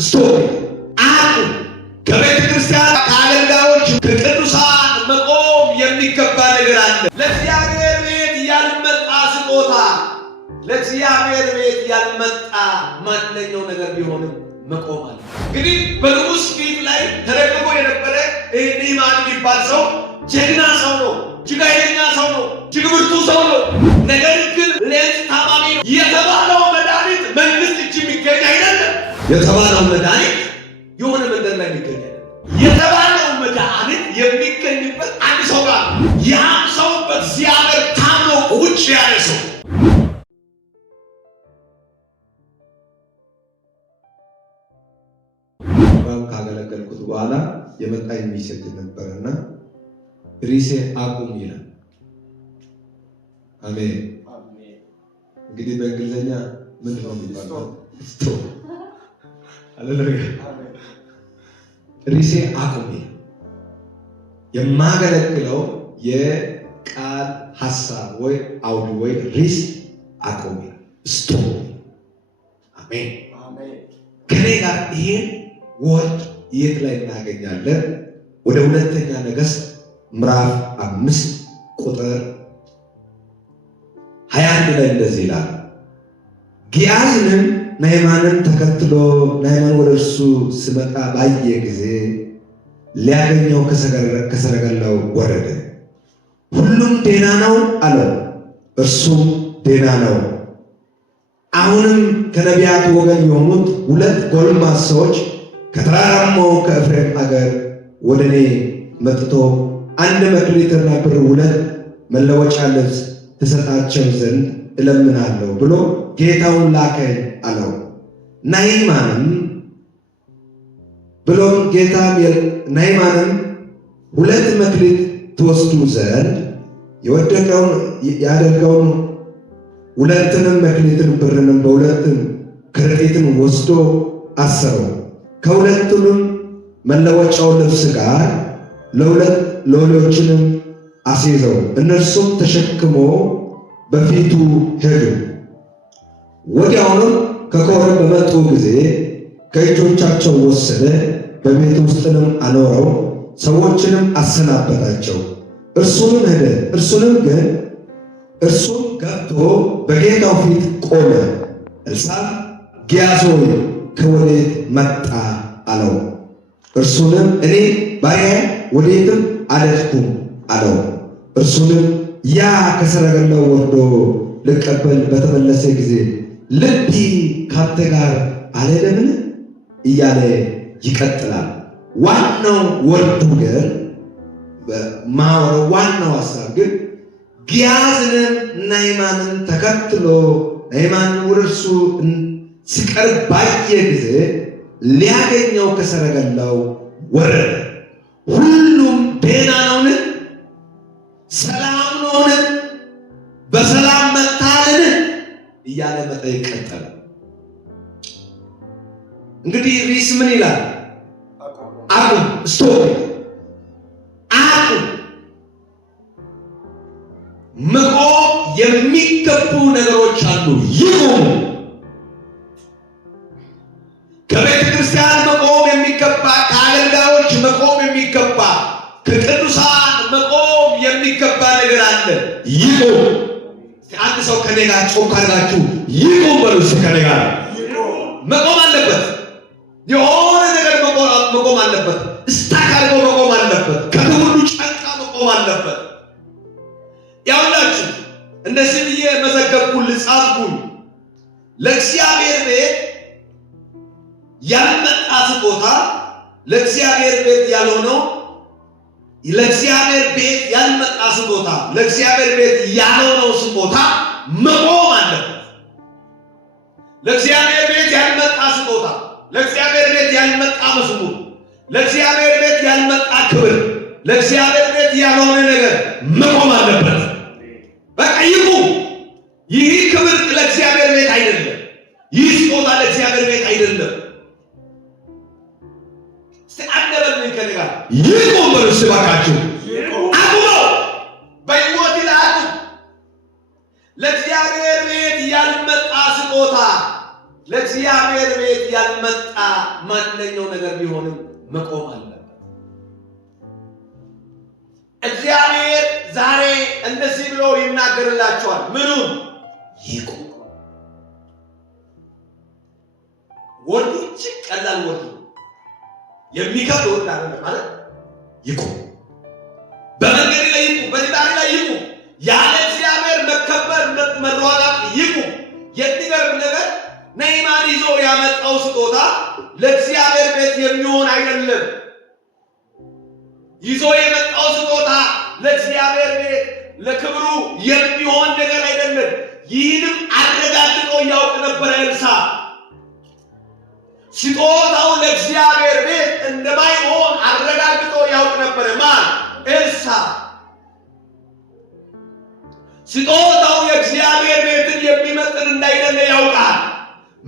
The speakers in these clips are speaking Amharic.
ስቶፕ አቁም። ከቤተ ክርስቲያን ከአገልጋዮች ከቅዱሳን መቆም የሚገባ ነገር አለ። ለእግዚአብሔር ቤት ያልመጣ ስጦታ፣ ለእግዚአብሔር ቤት ያልመጣ ማንኛው ነገር ቢሆንም መቆም አለ። እንግዲህ በንጉሥ ፊት ላይ ተደግሞ የነበረ ኒዕማን የሚባል ሰው ጀግና ሰው ነው። እጅግ ኃይለኛ ሰው ነው። እጅግ ብርቱ ሰው ነው። ነገር ግን ሌት ታማሚ ነው። የተባለው መድኃኒት መንግስት እጅ የሚገኝ አይደለም። የተባለው መድኃኒት የሆነ መንገድ ላይ የሚገኝ አይደለም። የተባለው መድኃኒት የሚገኝበት አንድ ሰው ጋር፣ ያም ሰው በእግዚአብሔር ታምኖ ቁጭ ያለ ሰው። ካገለገልኩት በኋላ የመጣ የሚሰጥ ነበርና ሪሴ አቁም ይላል። አሜን። እንግዲህ በእንግሊዘኛ ምን ነው የሚባለው? ስቶፕ ሃሌሉያ። ሪሴ አቁም ይላል። የማገለግለው የቃል ሐሳብ ወይ አውድ ወይ ሪስ አቁም ይላል። ስቶፕ። አሜን። ከኔ ጋር ይሄን ወርድ የት ላይ እናገኛለን? ወደ ሁለተኛ ነገሥት ምዕራፍ 5 ቁጥር 21 ላይ እንደዚህ ይላል። ጊያዝንም ናዕማንን ተከትሎ ናዕማን ወደ እርሱ ሲመጣ ባየ ጊዜ ሊያገኘው ከሰረገላው ወረደ። ሁሉም ደህና ነው አለው። እርሱም ደህና ነው። አሁንም ከነቢያት ወገን የሆኑት 2 ጎልማሶች ከተራራማው ከኤፍሬም አገር ወደ እኔ መጥቶ 1 መክሊትና ብር 2 መለወጫ ልብስ ትሰጣቸው ዘንድ እለምናለሁ ብሎ ጌታውን ላከኝ አለው። ናዕማንም ብሎም ጌታም ናዕማንም 2 መክሊት ትወስዱ ዘንድ የወደቀውን ያደርገውን 2 መክሊትን ብርንም በ2 ከረጢትን ወስዶ አሰረው። ከሁለቱንም መለወጫው ልብስ ጋር ለ2 ሎሌዎችንም አስይዘው እነርሱም ተሸክሞ በፊቱ ሄዱ። ወዲያውኑም ከኮረም በመጡ ጊዜ ከእጆቻቸው ወሰደ፣ በቤት ውስጥንም አኖረው፣ ሰዎችንም አሰናበታቸው። እርሱም ሄደ። እርሱም ገብቶ በጌታው ፊት ቆመ። ኤልሳዕም ጊያዝ ሆይ ከወዴት መጣ አለው። እርሱንም እኔ ባሪያህ ወዴትም አልሄድኩም አለው። እርሱንም ያ ከሰረገላው ወርዶ ልቀበል በተመለሰ ጊዜ ልቢ ካንተ ጋር አልሄደምን እያለ ይቀጥላል። ዋናው ወርዱ ግን ማወራው ዋናው ሐሳብ ግን ጊያዝንም ናዕማንን ተከትሎ ናዕማንን ወደ እርሱ ሲቀርብ ባየ ጊዜ ሊያገኘው ከሰረገላው ወረደ። ሁሉም ደህና ነውን? ሰላም ነውን? በሰላም መጣልን? እያለ መጠየቅ ቀጠለ። እንግዲህ ሪስ ምን ይላል? አቁም። ስቶፕ። አቁም። መቆም የሚገቡ ነገሮች አሉ። ይቁም። ከቤተ ክርስቲያን መቆም የሚገባ፣ ከአገልጋዮች መቆም የሚገባ፣ ከቅዱሳን መቆም የሚገባ ነገር አለ። ይቁም። አንድ ሰው ከኔ ጋር ጮክ አድርጋችሁ ይቁም በሉ። ከኔ ጋር መቆም አለበት። የሆነ ነገር መቆም አለበት። እስታክ አድርጎ መቆም አለበት። ከሁሉ ጫንቃ መቆም አለበት። ያውላችሁ እንደዚህ ብዬ መዘገብኩን ልጻፍኩን። ለእግዚአብሔር ቤት ያልመጣ ስጦታ፣ ለእግዚአብሔር ቤት ያልሆነው፣ ለእግዚአብሔር ቤት ያልመጣ ስጦታ፣ ለእግዚአብሔር ቤት ያልሆነው ስጦታ መቆም አለበት። ለእግዚአብሔር ቤት ያልመጣ ስጦታ፣ ለእግዚአብሔር ቤት ያልመጣ መዝሙር፣ ለእግዚአብሔር ቤት ያልመጣ ክብር፣ ለእግዚአብሔር ቤት ያልሆነ ነገር መቆም አለበት። በቃ ይቁም። ይህ ክብር ለእግዚአብሔር ቤት አይደለም። ይህ ስጦታ ለእግዚአብሔር ቤት አይደለም። ይቁም በሉ እባካችሁ። አቁመው። በሕይወት ላይ አቁም። ለእግዚአብሔር ቤት ያልመጣ ስጦታ፣ ለእግዚአብሔር ቤት ያልመጣ ማንኛው ነገር ቢሆንም መቆም አለበት። እግዚአብሔር ዛሬ እንደዚህ ብሎ ይናገርላችኋል። ምኑን ይቁም። ወርዱ እጅግ ቀላል ወርዱ የሚከብድ ወርድ አይደለም ማለት ይቁም። በመንገድ ላይ ይቁም፣ በትዳር ላይ ይቁም፣ ያለ እግዚአብሔር መከበር መሯሯጥ ይቁም። የሚገርም ነገር ነህምያን ይዞ ያመጣው ስጦታ ለእግዚአብሔር ቤት የሚሆን አይደለም። ይዞ የመጣው ስጦታ ለእግዚአብሔር ቤት ለክብሩ የሚሆን ነገር አይደለም። ይህንም አረጋግጦ ያውቅ ነበር ኤልሳዕ። ስጦታው ለእግዚአብሔር ቤት እንደማይሆን አረጋግጦ ያውቅ ነበር። ማን? ኤልሳዕ። ስጦታው የእግዚአብሔር ቤትን የሚመጥን እንዳይደለ ያውቃል።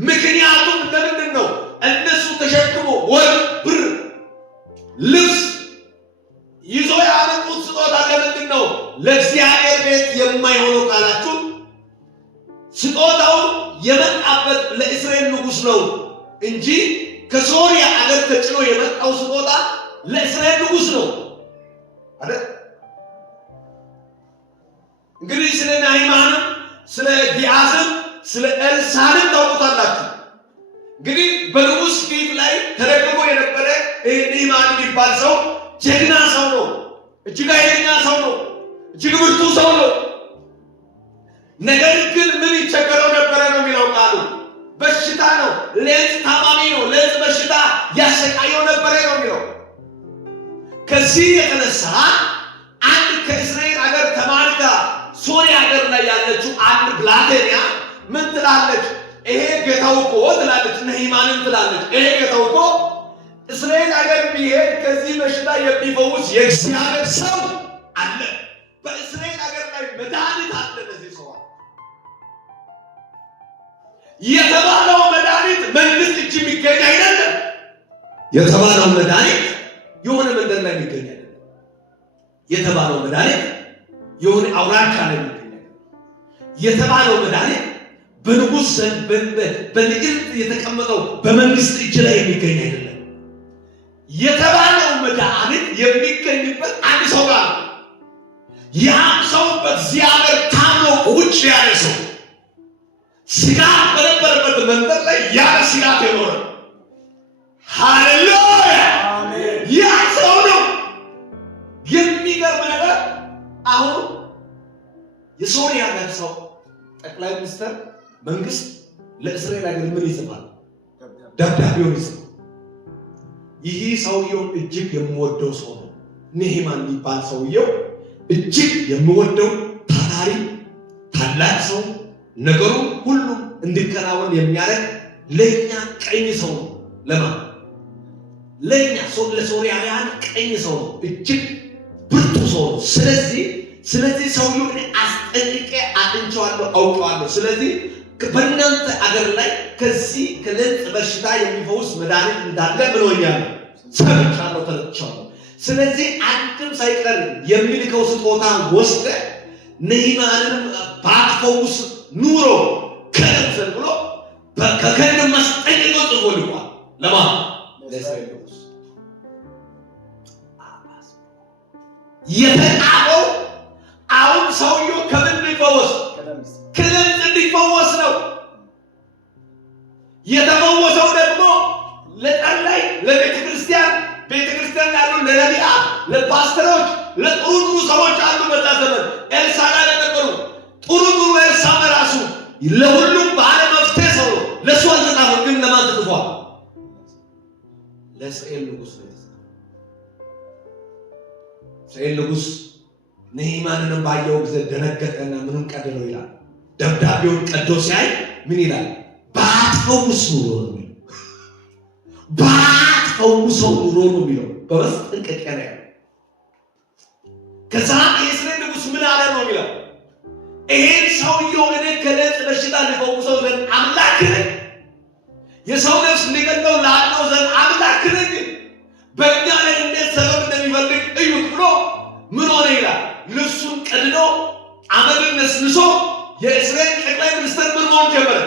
ምክንያቱም ለምንድን ነው? እነሱ ተሸክሞ ወርቅ፣ ብር፣ ልብስ ይዞ ያመጡት ስጦታ ለምንድን ነው ለእግዚአብሔር ቤት የማይሆነው ካላችሁ፣ ስጦታው የመጣበት ለእስራኤል ንጉሥ ነው እንጂ ከሶሪያ አገር ተጭኖ የመጣው ስጦታ ለእስራኤል ንጉሥ ነው አይደል? እንግዲህ ስለ ነህምያንም ስለ ጊያዝም ስለ ኤልሳዕም ታውቁታላችሁ። እንግዲህ በንጉሥ ፊት ላይ ተደግሞ የነበረ ነህምያን የሚባል ሰው ጀግና ሰው ነው። እጅግ ኃይለኛ ሰው ነው። እጅግ ብርቱ ሰው ነው። ነገር ግን ምን ይቸገረው ነበረ ነው የሚለው ቃሉ። በሽታ ነው። ለእጽ ታማሚ ነው። ለእጽ በሽታ ያሰቃየው ነበረ ነው የሚለው። ከዚህ የተነሳ አንድ ከእስራኤል አገር ተማርካ ሶሪያ ሀገር ላይ ያለችው አንድ ብላቴና ምን ትላለች? ይሄ ጌታው እኮ ትላለች። ነህምያንን ትላለች፣ ይሄ ጌታው እኮ እስራኤል ሀገር ቢሄድ ከዚህ በሽታ የሚፈውስ የእግዚአብሔር ሰው አለ። በእስራኤል ሀገር ላይ መድኃኒት አለ። ለዚህ ሰው የተባለው መድኃኒት መንግስት እጅ የሚገኝ አይደለም። የተባለው መድኃኒት የሆነ መንደር ላይ የሚገኝ አይደለም። የተባለው መድኃኒት የሆነ አውራጃ ላይ የሚገኝ አይደለም። የተባለው መድኃኒት በንጉሥ ዘንድ በንግሥት የተቀመጠው በመንግስት እጅ ላይ የሚገኝ አይደለም። የተባለው መድኃኒት የሚገኝበት አንድ ሰው ጋር ነው። ያም ሰው በእግዚአብሔር ታምኖ ቁጭ ያለ ሰው፣ ስጋት በነበረበት መንደር ላይ ያለ ስጋት የኖረ ሃሌሉያ! ያ ሰው ነው። የሚገርም ነገር አሁን የሶሪያ ሀገር ሰው ጠቅላይ ሚኒስትር መንግስት ለእስራኤል ሀገር ምን ይጽፋል? ደብዳቤውን ይጽፋል። ይህ ሰውየው እጅግ የምወደው ሰው ነው። ነህምያን የሚባል ሰውየው እጅግ የምወደው ታታሪ ታላቅ ሰው፣ ነገሩ ሁሉ እንዲከናወን የሚያደርግ ለኛ ቀኝ ሰው ነው። ለማን? ለኛ ለሶሪያውያን ቀኝ ሰው ነው። እጅግ ብርቱ ሰው ነው። ስለዚህ ሰውየው እኔ አስጠንቅቄ አጥንቼዋለሁ፣ አውቀዋለሁ። ስለዚህ በእናንተ አገር ላይ ከዚህ ከለጽ በሽታ የሚፈውስ መድኃኒት እንዳለ ብሎኛል፣ ሰምቻለሁ፣ ተረድቻለሁ። ስለዚህ አንድም ሳይቀር የሚልከው ስጦታ ወስደ ነህምያንን ባትፈውስ ኑሮ ከነብሰን ብሎ ከከነ ማስጠንቀቂያ ጽፎ ልኳል። ለማን? ለእስራኤል ንጉሥ። የተጣለው አሁን ሰውየው ከምን ሊፈወስ? ከለጽ እንዲፈወስ ነው። የተፈወሰው ደግሞ ለጠላይ ለቤተ ክርስቲያን ያሉ ለነቢያት፣ ለፓስተሮች፣ ለጥሩ ሰዎች አሉ። በዛ ዘመን ኤልሳዕ ላይ ነበሩ። ጥሩ ኤልሳዕ ራሱ ለሁሉም ባለ መፍትሄ ሰው ነው። ለእሱ አልተጻፈም፣ ግን ለማን ተጽፏል? ለእስራኤል ንጉሥ ነው የተጻፈው። እስራኤል ንጉሥ ነህምያንን ባየው ጊዜ ደነገጠና ምንም ቀደለው ይላል። ደብዳቤውን ቀዶ ሲያይ ምን ይላል? ባትፈውስ ኑሮ ነው የሚለው። ባትፈውሰው ኑሮ ነው የሚለው። በመስጠንቀቂያ ነው ያለው። ከዛ የእስራኤል ንጉሥ ምን አለ ነው የሚለው? ይሄን ሰውየው እኔ ከለጽ በሽታ ሊፈውሰው ዘንድ አምላክ ነኝ፣ የሰው ነፍስ ሊገድለው ላለው ዘንድ አምላክ ነኝ፣ በእኛ ላይ እንዴት ሰበብ እንደሚፈልግ እዩት ብሎ ምን ሆነ ይላል? ልብሱን ቀድዶ አመድን ነስንሶ የእስራኤል ጠቅላይ ሚኒስትር ምን መሆን ጀመረ?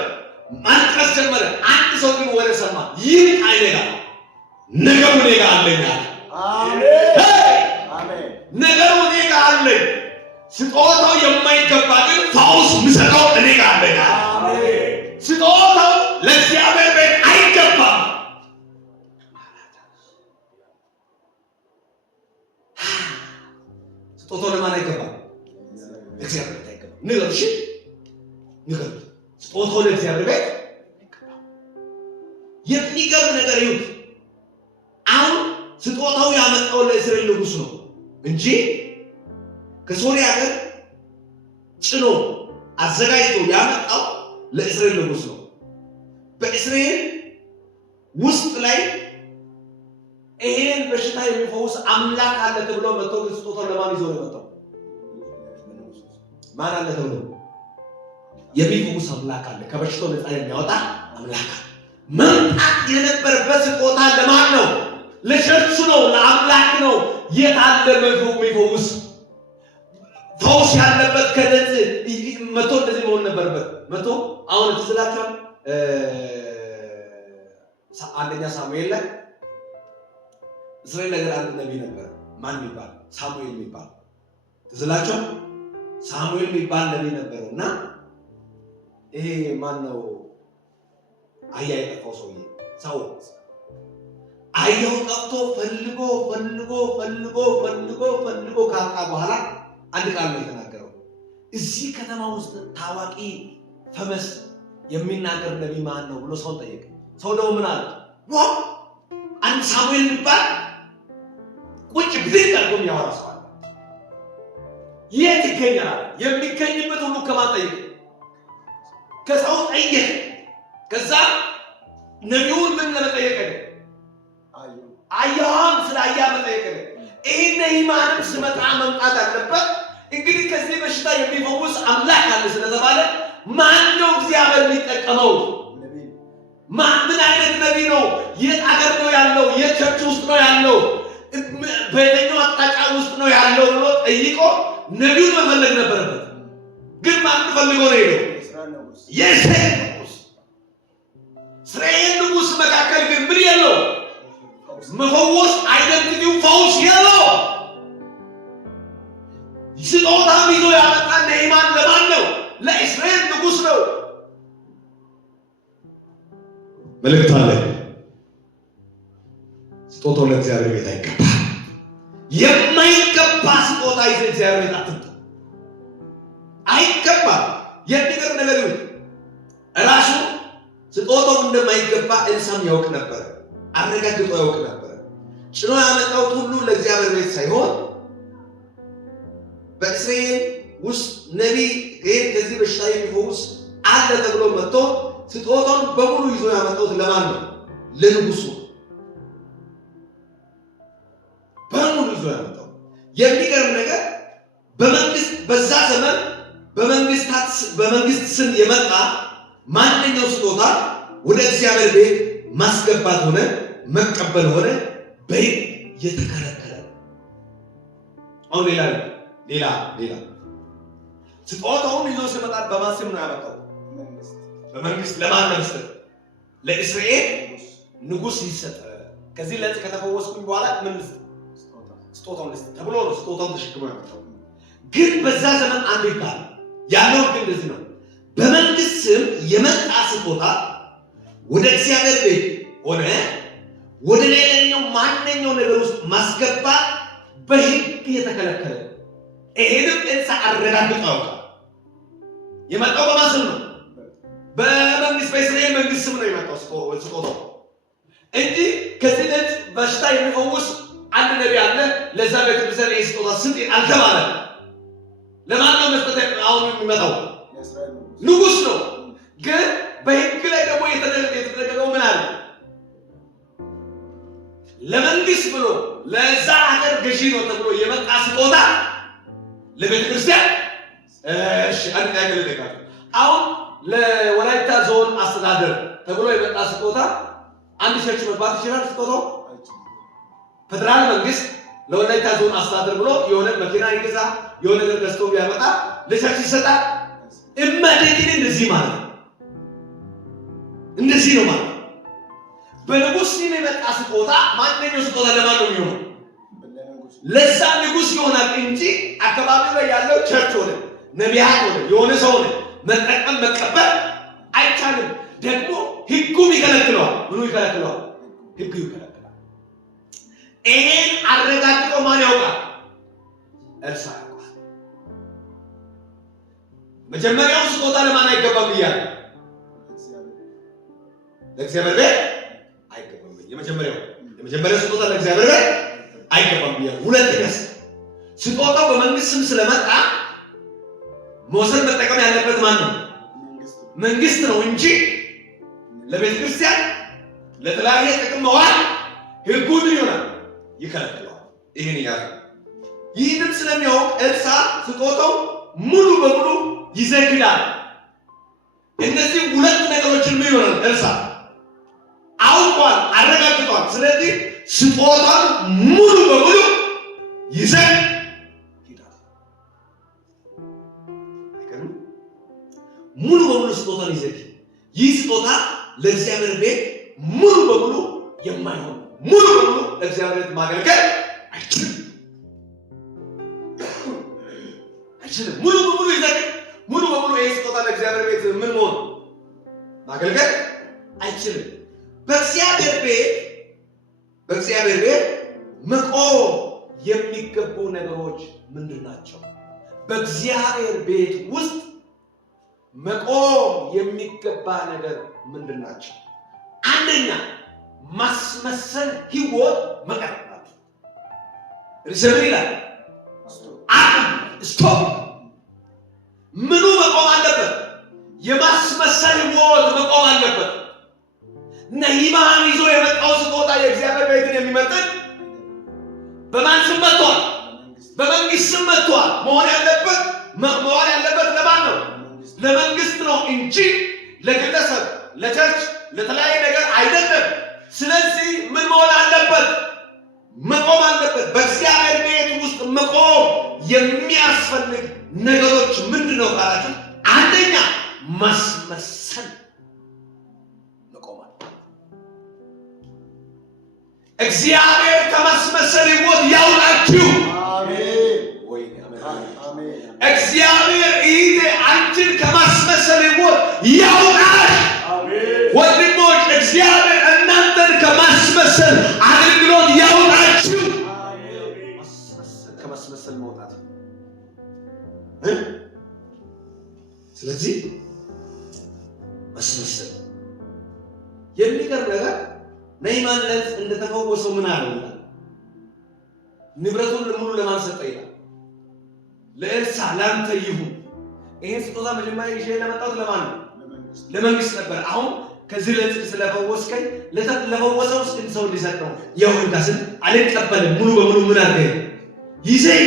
ማልቀስ ጀመረ። አንድ ሰው ግን ወደ ሰማ ይህ አይነጋ ነገሩ እኔ ጋር አለኝ አለ። አሜን። ነገሩ እኔ ጋር አለኝ። ስጦታው የማይገባ ግን ፈውስ ምሰጠው እኔ ጋር አለኝ አለ። ስጦታው ለእግዚአብሔር ቤት አይገባም። ስጦታው ለማን አይገባም? ለእግዚአብሔር ቤት አይገባም። ንገሩ፣ እሺ ንገሩ። ስጦታው ለእግዚአብሔር ቤት አይገባም። የሚገርም ነገር ይሁን። አሁን ስጦታው ያመጣው ለእስራኤል ንጉሥ ነው እንጂ ከሶሪያ ሀገር ጭኖ አዘጋጅቶ ያመጣው ለእስራኤል ንጉሥ ነው። በእስራኤል ውስጥ ላይ ይሄን በሽታ የሚፈውስ አምላክ አለ ተብሎ መጥቶ ስጦታው ለማን ይዞ ነው የመጣው? ማን አለ ተብሎ? የሚፈውስ አምላክ አለ፣ ከበሽታው ነፃ የሚያወጣ አምላክ። መምጣት የነበረበት ስጦታ ለማን ነው? ለቸርቹ ነው፣ ለአምላክ ነው። የት አለ የሚፈውስ? ፈውስ ያለበት ከነጽ መቶ እንደዚህ መሆን ነበረበት። መቶ አሁን ትዝላችኋል። አንደኛ ሳሙኤል ላይ እስራኤል ነገር አንድ ነቢይ ነበር። ማን የሚባል? ሳሙኤል የሚባል ትዝላችኋል። ሳሙኤል የሚባል ነቢይ ነበረው እና ይሄ ማን ነው? አህያ የጠፋው ሰውዬ ሰው አህያው ጠፍቶ ፈልጎ ካጣ በኋላ አንድ ቃል ነው የተናገረው። እዚህ ከተማ ውስጥ ታዋቂ ፈመስ የሚናገር ነቢይ ማን ነው ብሎ ሰው ጠየቀ። ሰው ደግሞ ምን አለ? አንድ ሳሙኤል የሚባል ቁጭ ብድግ አድርጎ የሚያወራ ሰው አለ። የት ይገኛል? የሚገኝበት ሁሉ ከማን ጠየቀ? ከሰው ጠየቀ። ከዛ ነቢዩን ምን ለመጠየቅ ነው? አህያዋን ስለ አህያ መጠየቅ ነው። ይህን ነህምያንም ስመጣ መምጣት አለበት። እንግዲህ ከዚህ በሽታ የሚፈውስ አምላክ አለ ስለተባለ ማን ነው እግዚአብሔር የሚጠቀመው? ምን አይነት ነቢይ ነው? የት አገር ነው ያለው? የት ቸርች ውስጥ ነው ያለው? በየትኛው አቅጣጫ ውስጥ ነው ያለው ብሎ ጠይቆ ነቢዩን መፈለግ ነበረበት። ግን ማን ፈልጎ ነው ሄደው? የእስራኤል ንጉሥ። እስራኤል ንጉሥ መካከል ግን ምን የለው? መፈወስ አይደንቲቲው ፈውስ የለው። ስጦታም ይዞ ያመጣ ነህምያን ለማን ነው? ለእስራኤል ንጉሥ ነው። መልእክት አለ። ስጦታው ለእግዚአብሔር ቤት አይገባ። የማይገባ ስጦታ ይዘህ እግዚአብሔር ቤት አትምጣ። አይገባ። የሚገርም ነገር ይሁን። ራሱ ስጦታው እንደማይገባ ኤልሳዕ ያውቅ ነበር፣ አረጋግጦ ያውቅ ነበር። ጭኖ ያመጣው ሁሉ ለእግዚአብሔር ቤት ሳይሆን በእስራኤል ውስጥ ነቢይ ከዚህ በሽታ የሚፈውስ አለ ተብሎ መጥቶ ስጦታውን በሙሉ ይዞ ያመጣው ለማን ነው? ለንጉሱ። በሙሉ ይዞ ያመጣው። የሚገርም ነገር በዛ ዘመን በመንግስት ስም የመጣ ማንኛው ስጦታ ወደ እግዚአብሔር ቤት ማስገባት ሆነ መቀበል ሆነ በሕግ የተከለከለ። አሁን ሌላ ስጦታውን ይዞ ሲመጣ በማን ስም ነው ያመጣው? በመንግስት። ለማን ነው መስጠት? ለእስራኤል ንጉሥ ይሰጥ። ከዚህ ለዚህ ከተፈወስኩኝ በኋላ ምን ልስጥ? ስጦታውን ልስጥ ተብሎ ነው ስጦታውን ተሸክሞ ያመጣው። ግን በዛ ዘመን አንድ ይባል ያለው ግን እንደዚህ ነው። በመንግስት ስም የመጣ ስጦታ ወደ እግዚአብሔር ቤት ሆነ ወደ ሌላኛው ማንኛው ነገር ውስጥ ማስገባት በሕግ የተከለከለ። ይሄንም ኤልሳዕ አረጋግጦ ያውቃል። የመጣው በማን ስም ነው? በመንግስት በእስራኤል መንግስት ስም ነው የመጣው ስጦታው እንጂ ከዚህ ዕለት በሽታ የሚፈውስ አንድ ነቢይ አለ ለዛ ቤተክርስቲያን ይህ ስጦታ ስጥ አልተባለም። ለማን ነው መስጠት አሁን የሚመጣው? ንጉሥ ነው። ግን በሕግ ላይ ደግሞ የተደረገው ምን አለ? ለመንግስት ብሎ ለዛ ሀገር ገዢ ነው ተብሎ የመጣ ስጦታ ለቤተክርስቲያን አንድ ነገር ልጠይቃለሁ። አሁን ለወላይታ ዞን አስተዳደር ተብሎ የመጣ ስጦታ አንድ ቸርች መግባት ይችላል? ስጦታው ፌደራል መንግስት ለወላይታ ዞን አስተዳደር ብሎ የሆነ መኪና ይገዛ የሆነ ነገር ገዝቶ ቢያመጣ ለቸርች ይሰጣል? እመደቂን እንደዚህ ማለት ነው። እንደዚህ ነው ማለት በንጉስ የመጣ ስጦታ ማንኛው ስጦታ ለማን ነው የሚሆነው? ለዛ ንጉስ ይሆናል እንጂ አካባቢው ላይ ያለው ቸርች ሆነ ነቢያት ሆነ የሆነ ሰው ሆነ መጠቀም መቀበል አይቻልም። ደግሞ ህጉም ይከለክለዋል። ምኑ ይከለክለዋል? ህጉ ይከለክላል። ይሄን አረጋግጦ ማን ያውቃል? እርሳ ያውቃል። መጀመሪያው ስጦታ ለማን አይገባም ብያለሁ? ለእግዚአብሔር ቤት አይገባም። የመጀመሪያው ስጦታ ለእግዚአብሔር ቤት አይገባም ብያለሁ። ሁለተኛስ ስጦታው በመንግስት ስም ስለመጣ መውሰድ መጠቀም ያለበት ማን ነው? መንግስት ነው እንጂ ለቤተ ክርስቲያን ለተለያየ ጥቅም መዋል ህጉ ምን ይሆናል? ይከለክለዋል። ይህን ያለ ይህንም ስለሚያውቅ ኤልሳ ስጦታው ሙሉ በሙሉ ይዘግዳል። እነዚህ ሁለት ነገሮችን ምን ይሆናል? ኤልሳ አውቋል፣ አረጋግጧል። ስለዚህ ስጦታው ሙሉ በሙሉ ይዘግዳል። ሙሉ በሙሉ ስጦታን ይዘግዳል። ይህ ስጦታ ለእግዚአብሔር ቤት ሙሉ በሙሉ የማይሆን ሙሉ በሙሉ ለእግዚአብሔር ቤት ማገልገል አይችልም። ሙሉ በሙሉ ይዘግድ ሙሉ በሙሉ ይህ ስጦታ ለእግዚአብሔር ቤት ምን መሆን ማገልገል አይችልም። በእግዚአብሔር ቤት መቆም የሚገቡ ነገሮች ምንድን ናቸው? በእግዚአብሔር ቤት ውስጥ መቆም የሚገባ ነገር ምንድን ናቸው? አንደኛ ማስመሰል ህይወት መቀረብ ሪዘርቭ ይላል። ስቶፕ ምኑ መቆም አለበት? የማስመሰል ህይወት መቆም አለበት። ነህምያን ይዞ የመጣው ስጦታ የእግዚአብሔር ቤትን የሚመጥን በማን ስም መጥቷል? በመንግስት ስም መጥቷል። መሆን ያለበት ለማን ነው? ለመንግስት ነው እንጂ ለግለሰብ፣ ለቸርች፣ ለተለያየ ነገር አይደለም። ስለዚህ ምን መሆን አለበት? መቆም አለበት። በእግዚአብሔር ቤት ውስጥ መቆም የሚያስፈልግ ነገሮች ምንድነው ካላችሁ፣ አንደኛ ማስመሰል መቆም አለበት። እግዚአብሔር ከማስመሰል ህይወት ያውጣችሁ። እግዚአብሔር ይሄ አንቺን ከማስመሰል ህይወት ያውጣሽ። ወንድሞች እግዚአብሔር እናንተን ከማስመሰል አገልግሎት ያውጣችሁ። ከማስመሰል መውጣት። ስለዚህ ማስመሰል የሚቀር ነገር ነህምያን እንደተፈወሰው ምን አለ? ንብረቱን ሙሉ ለማን ሰጠ ይላል? ለኤልሳ ላንተ ይሁን። ይሄን ስጦታ መጀመሪያ ይዤ ለመጣሁት ለማን ነው? ለመንግስት ነበር። አሁን ከዚህ ለጽድቅ ስለፈወስከኝ ለፈወሰው ሰው ሊሰጥ ነው። ይሁን ጋር አልቀበልም። ሙሉ በሙሉ ምን አድርገህ ይዘህ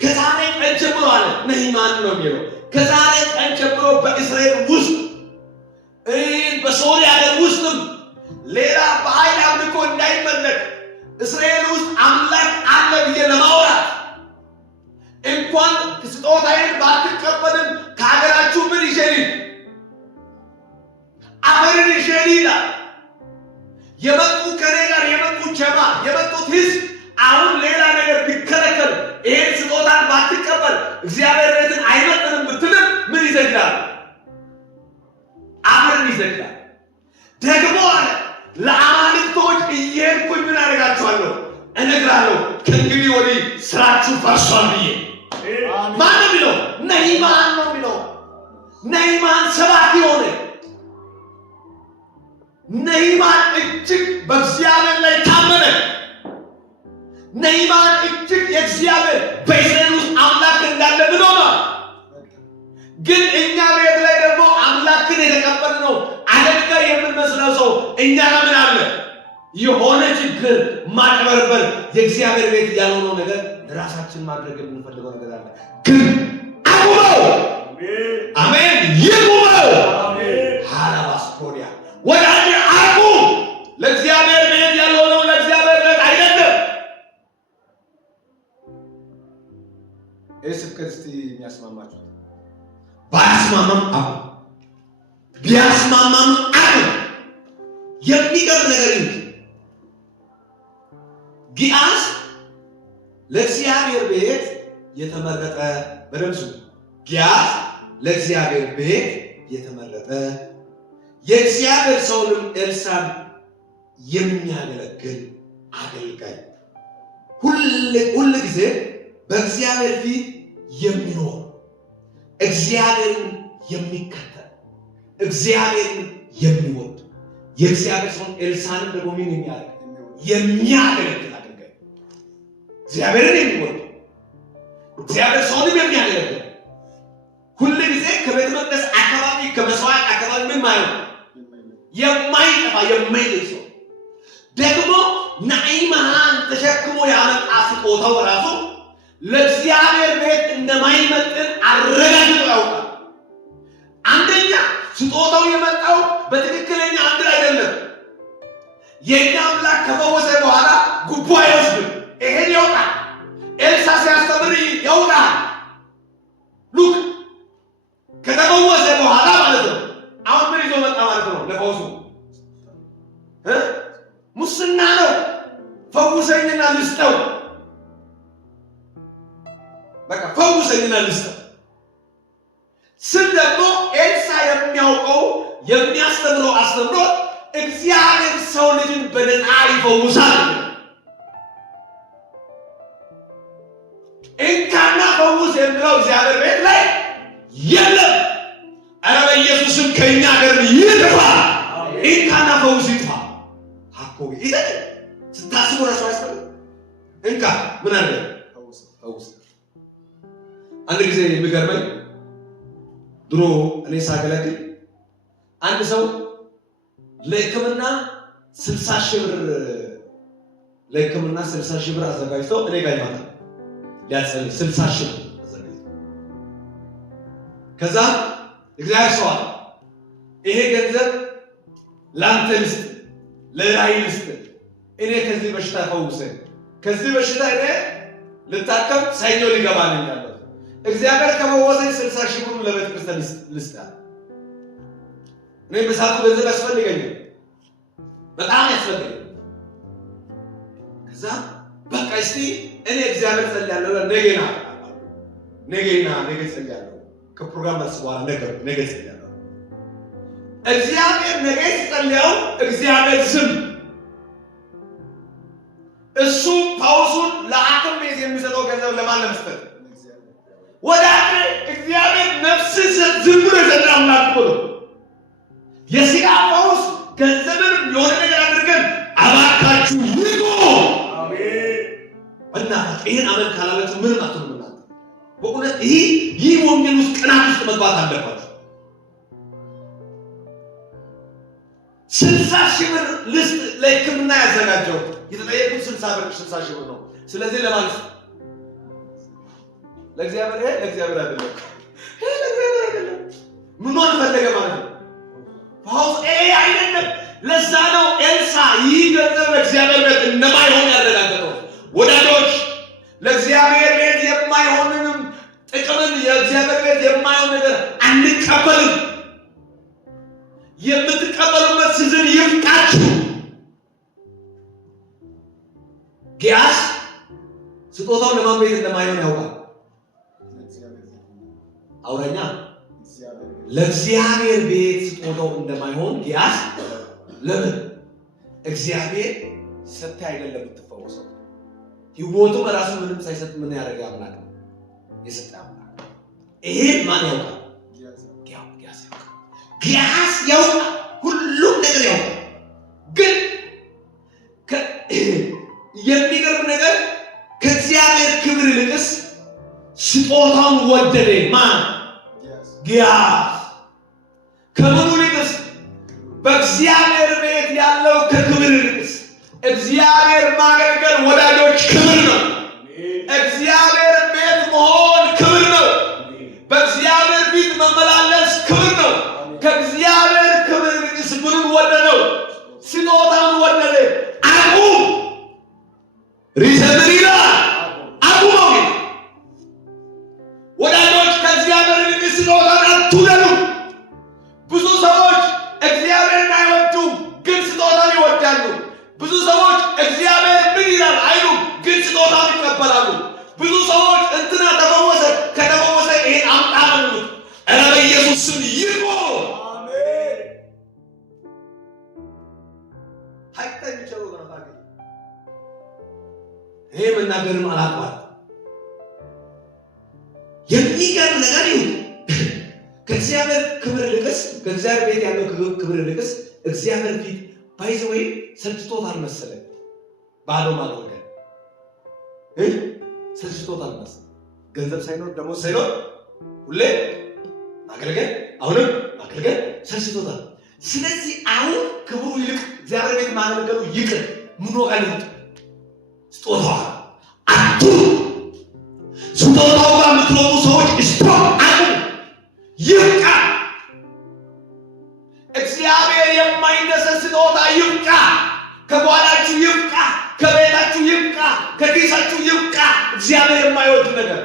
ከዛሬ ቀን ጀምሮ አለ ነህምያን ነው የሚለው። ከዛሬ ቀን ጀምሮ በእስራኤል ውስጥ በሶሪያ ውስጥም ሌላ በኃይል አምልኮ እንዳይመለክ እስራኤል ውስጥ አምላክ አለ ብዬ ለማውራት እንኳን ስጦታዬን ባትቀበልም ከሀገራችሁ ምን ይሸልል አፈርን ይሸልል የመጡ ከኔ ጋር የመጡ ጀማ የመጡት ህዝብ አሁን ሌላ ነገር ቢከለከል ይሄን ስጦታን ባትቀበል እግዚአብሔር ቤትን አይመጥንም ብትልም ምን ይዘግዳል? አፈርን ይዘግዳል። ደግሞ አለ ለአማልክቶች እየሄድኩኝ ምን አደርጋችኋለሁ? እነግራለሁ ከእንግዲህ ወዲህ ስራችሁ ፈርሷል ብዬ። ማን ነው የሚለው? ነህምያን ነው የሚለው። ነህምያን ሰባኪ ሆነ። ነህምያን እጅግ በእግዚአብሔር ላይ ታመነ። ነህምያን እጅግ የእግዚአብሔር በእስራኤል ውስጥ አምላክ እንዳለ ብሎ ነው። ግን እኛ ቤት ላይ ደግሞ አምላክን የተቀበልነው አገልጋይ የምንመስለው ሰው እኛ ምን አለ? የሆነ ችግር ማጭበርበር፣ የእግዚአብሔር ቤት ያልሆነው ነገር ለራሳችን ማድረግ የምንፈልገው ነገር አለ። ግን አቁመው። አሜን። ይቁመው። ሃላባስፖሪያ ወዳጅ አቁም። ለእግዚአብሔር ቤት ያልሆነው ለእግዚአብሔር ቤት አይደለም። ስብከት እስቲ የሚያስማማችሁ ባያስማማም አቁም። ሊያስማማም አቅም የሚገርም ነገር ይሁን። ጊያዝ ለእግዚአብሔር ቤት የተመረጠ በደምሱ ጊያዝ ለእግዚአብሔር ቤት የተመረጠ የእግዚአብሔር ሰውንም ኤልሳዕን የሚያገለግል አገልጋይ ሁል ጊዜ በእግዚአብሔር ፊት የሚኖር እግዚአብሔርን የሚከተል እግዚአብሔርን የሚወድ የእግዚአብሔር ሰው ኤልሳዕን ደግሞ ምን የሚያገለግል አገልጋይ እግዚአብሔርን የሚወድ እግዚአብሔር ሰውንም የሚያገለግል ሁሉ ጊዜ ከቤተ መቅደስ አካባቢ ከመስዋዕት አካባቢ ምን ማለት የማይጠፋ የማይለይ ሰው ደግሞ ናኢማን ተሸክሞ ያመጣ ስጦታው ራሱ ለእግዚአብሔር ቤት እንደማይመጥን አረጋግጦ ያውቃል። አንደኛ ስጦታው የመጣው በትክክለኛ አንድ አይደለም። የኛ አምላክ ከፈወሰ በኋላ ጉቦ አይወስድም። ይሄን ያውቃል። ኤልሳዕ ሲያስተምር ያውቃል። ሉክ ከተፈወሰ በኋላ ማለት ነው። አሁን ምን ይዞ መጣ ማለት ነው? ለፈውሱ ሙስና ነው። ፈውሰኝና ልስጠው፣ በቃ ፈውሰኝና ልስጠው ስል ደግሞ ኤልሳዕ የሚያውቀው የሚያስተምረው አስተምሮት እግዚአብሔር ሰው ልጅን በነፃ ይፈውሳል። እንካና ፈውስ የሚለው እግዚአብሔር ቤት ላይ የለም። ኧረ በኢየሱስም ከእኛ ሀገር ይጥፋ። እንካና ፈውስ ይጥፋ። አኮ ይዘ ስታስቡ ራሱ አይስፈልግ እንካ ምን አለ ፈውስ። አንድ ጊዜ የሚገርመኝ ድሮ እኔ ሳገለግል አንድ ሰው ለሕክምና 60 ሺህ ብር አዘጋጅቶ እኔ ጋር ይመጣል ሊያጸልይ 60 ሺህ ብር አዘጋጅቶ ከዛ እግዚአብሔር ሰው አለ ይሄ ገንዘብ ላንተ ልስጥ ለራእይ ልስጥ እኔ ከዚህ በሽታ ፈውሰኝ ከዚህ በሽታ እኔ ልታከም ሰኞ ሊገባ ነኝ ያለው እግዚአብሔር ከፈወሰኝ 60 ሺህ ብር ለቤተ ክርስቲያን ልስጥ አለ። እኔ በሳቱ ገንዘብ ያስፈልገኛል በጣም ያስፈልገኛል። ከዛ በቃ እስቲ እኔ እግዚአብሔር ጸልያለሁ ነገ ጸልያለሁ ከፕሮግራም መልስ በኋላ ነገ ጸልያለሁ። እግዚአብሔር ነገ ጸልያው እግዚአብሔር ዝም እሱ ፓውሱን ለሐኪም ቤት የሚሰጠው ገንዘብ ለማን ለመስጠት ወደ እግዚአብሔር ነፍስ ዝም ብሎ የሰጠ አምላክ ብሎ የሥጋ ፓውስ ገንዘብን የሆነ ነገር አድርገን አባካችሁ ይጎ አሜን እና ይሄን አመን ካላላችሁ ምንም አትሉም። በእውነት ይህ ወንጌል ውስጥ ቅናት ውስጥ መግባት አለባችሁ። 60 ሺህ ብር ልስጥ ለሕክምና ያዘጋጀው የተጠየቁት 60 ሺህ ብር ነው። ስለዚህ ለማለት ለእግዚአብሔር አይደለም ምን ፈለገ ማለት ነው። ፓውስ አይደለም። ለዛ ነው ኤልሳዕ ይህ ገንዘብ ለእግዚአብሔር ቤት እንደማይሆን ያረጋገጠው። ወዳጆች ለእግዚአብሔር ቤት የማይሆንንም ጥቅምን የእግዚአብሔር ቤት የማይሆን ነገር አንቀበልም። የምትቀበሉበት ሲዝን ይፍቃችሁ። ጊያዝ ስጦታው ለማን ቤት እንደማይሆን ያውቃል። አውረኛ ለእግዚአብሔር ቤት ስጦታው እንደማይሆን ጊያዝ ለምን እግዚአብሔር ሰጥቶ አይደለም የምትፈወሰው። ሕይወቱ በራሱ ምንም ሳይሰጥ ምን ያደርግ አምላክ ነው የሰጠ አምላክ። ይሄ ማን ያውቃል? ጊያዝ ያውቃል። ሁሉም ነገር ያውቃል። ግን የሚገርም ነገር ከእግዚአብሔር ክብር ይልቅስ ስጦታውን ወደደ። ማን? ጊያዝ። ከምኑ ይልቅስ? በእግዚአብሔር ቤት ያለው ከክብር ይልቅስ እግዚአብሔር ማገልገል ወዳጆች ክብር ነው። እግዚአብሔር ቤት መሆን ክብር ነው። በእግዚአብሔር ፊት መመላለስ ክብር ነው። ከእግዚአብሔር ክብር ይልቅስ ምኑን ወደደው? ስጦታውን ወደደ። አቁም ሪሰብሪላ አቁም። ወዳጆች ከእግዚአብሔር ይልቅስ ስጦታውን አትውደዱ። ብዙ ሰዎች ሰዎች እግዚአብሔር ምን ይላል አይሉም፣ ግን ስጦታውን ይቀበላሉ። ብዙ ሰዎች እንትና ተፈወሰ፣ ከተፈወሰ ይሄን አምጣ ነው። ኧረ በኢየሱስ ስም ይቆም። አሜን። ሀይታይ ይችላል ነው ታዲያ ይሄ መናገርም አላቋል። የሚገርም ነገር ይሁን ከእግዚአብሔር ክብር ልቅስ፣ ከእግዚአብሔር ቤት ያለው ክብር ልቅስ እግዚአብሔር ፊት ባይዘወይ ሰልችቶታል መሰለኝ። ባዶ ማገልገል ሰልችቶታል መሰለኝ። ገንዘብ ሳይኖር ደሞዝ ሳይኖር ሁሌ ማገልገል፣ አሁንም ማገልገል ሰልችቶታል። ስለዚህ አሁን ክብሩ ይልቅ እግዚአብሔር ቤት ማገልገሉ ይቅር። ምን ወቃል ስጦታው አቱ ስጦታው ጋር የምትሮጡ ሰዎች ስቶፕ አቁሙ። ይብቃ። እግዚአብሔር የማይነሰስ ስጦታ ይብቃ። ከጓዳችሁ ይብቃ፣ ከቤታችሁ ይብቃ፣ ከኪሳችሁ ይብቃ። እግዚአብሔር የማይወድ ነገር፣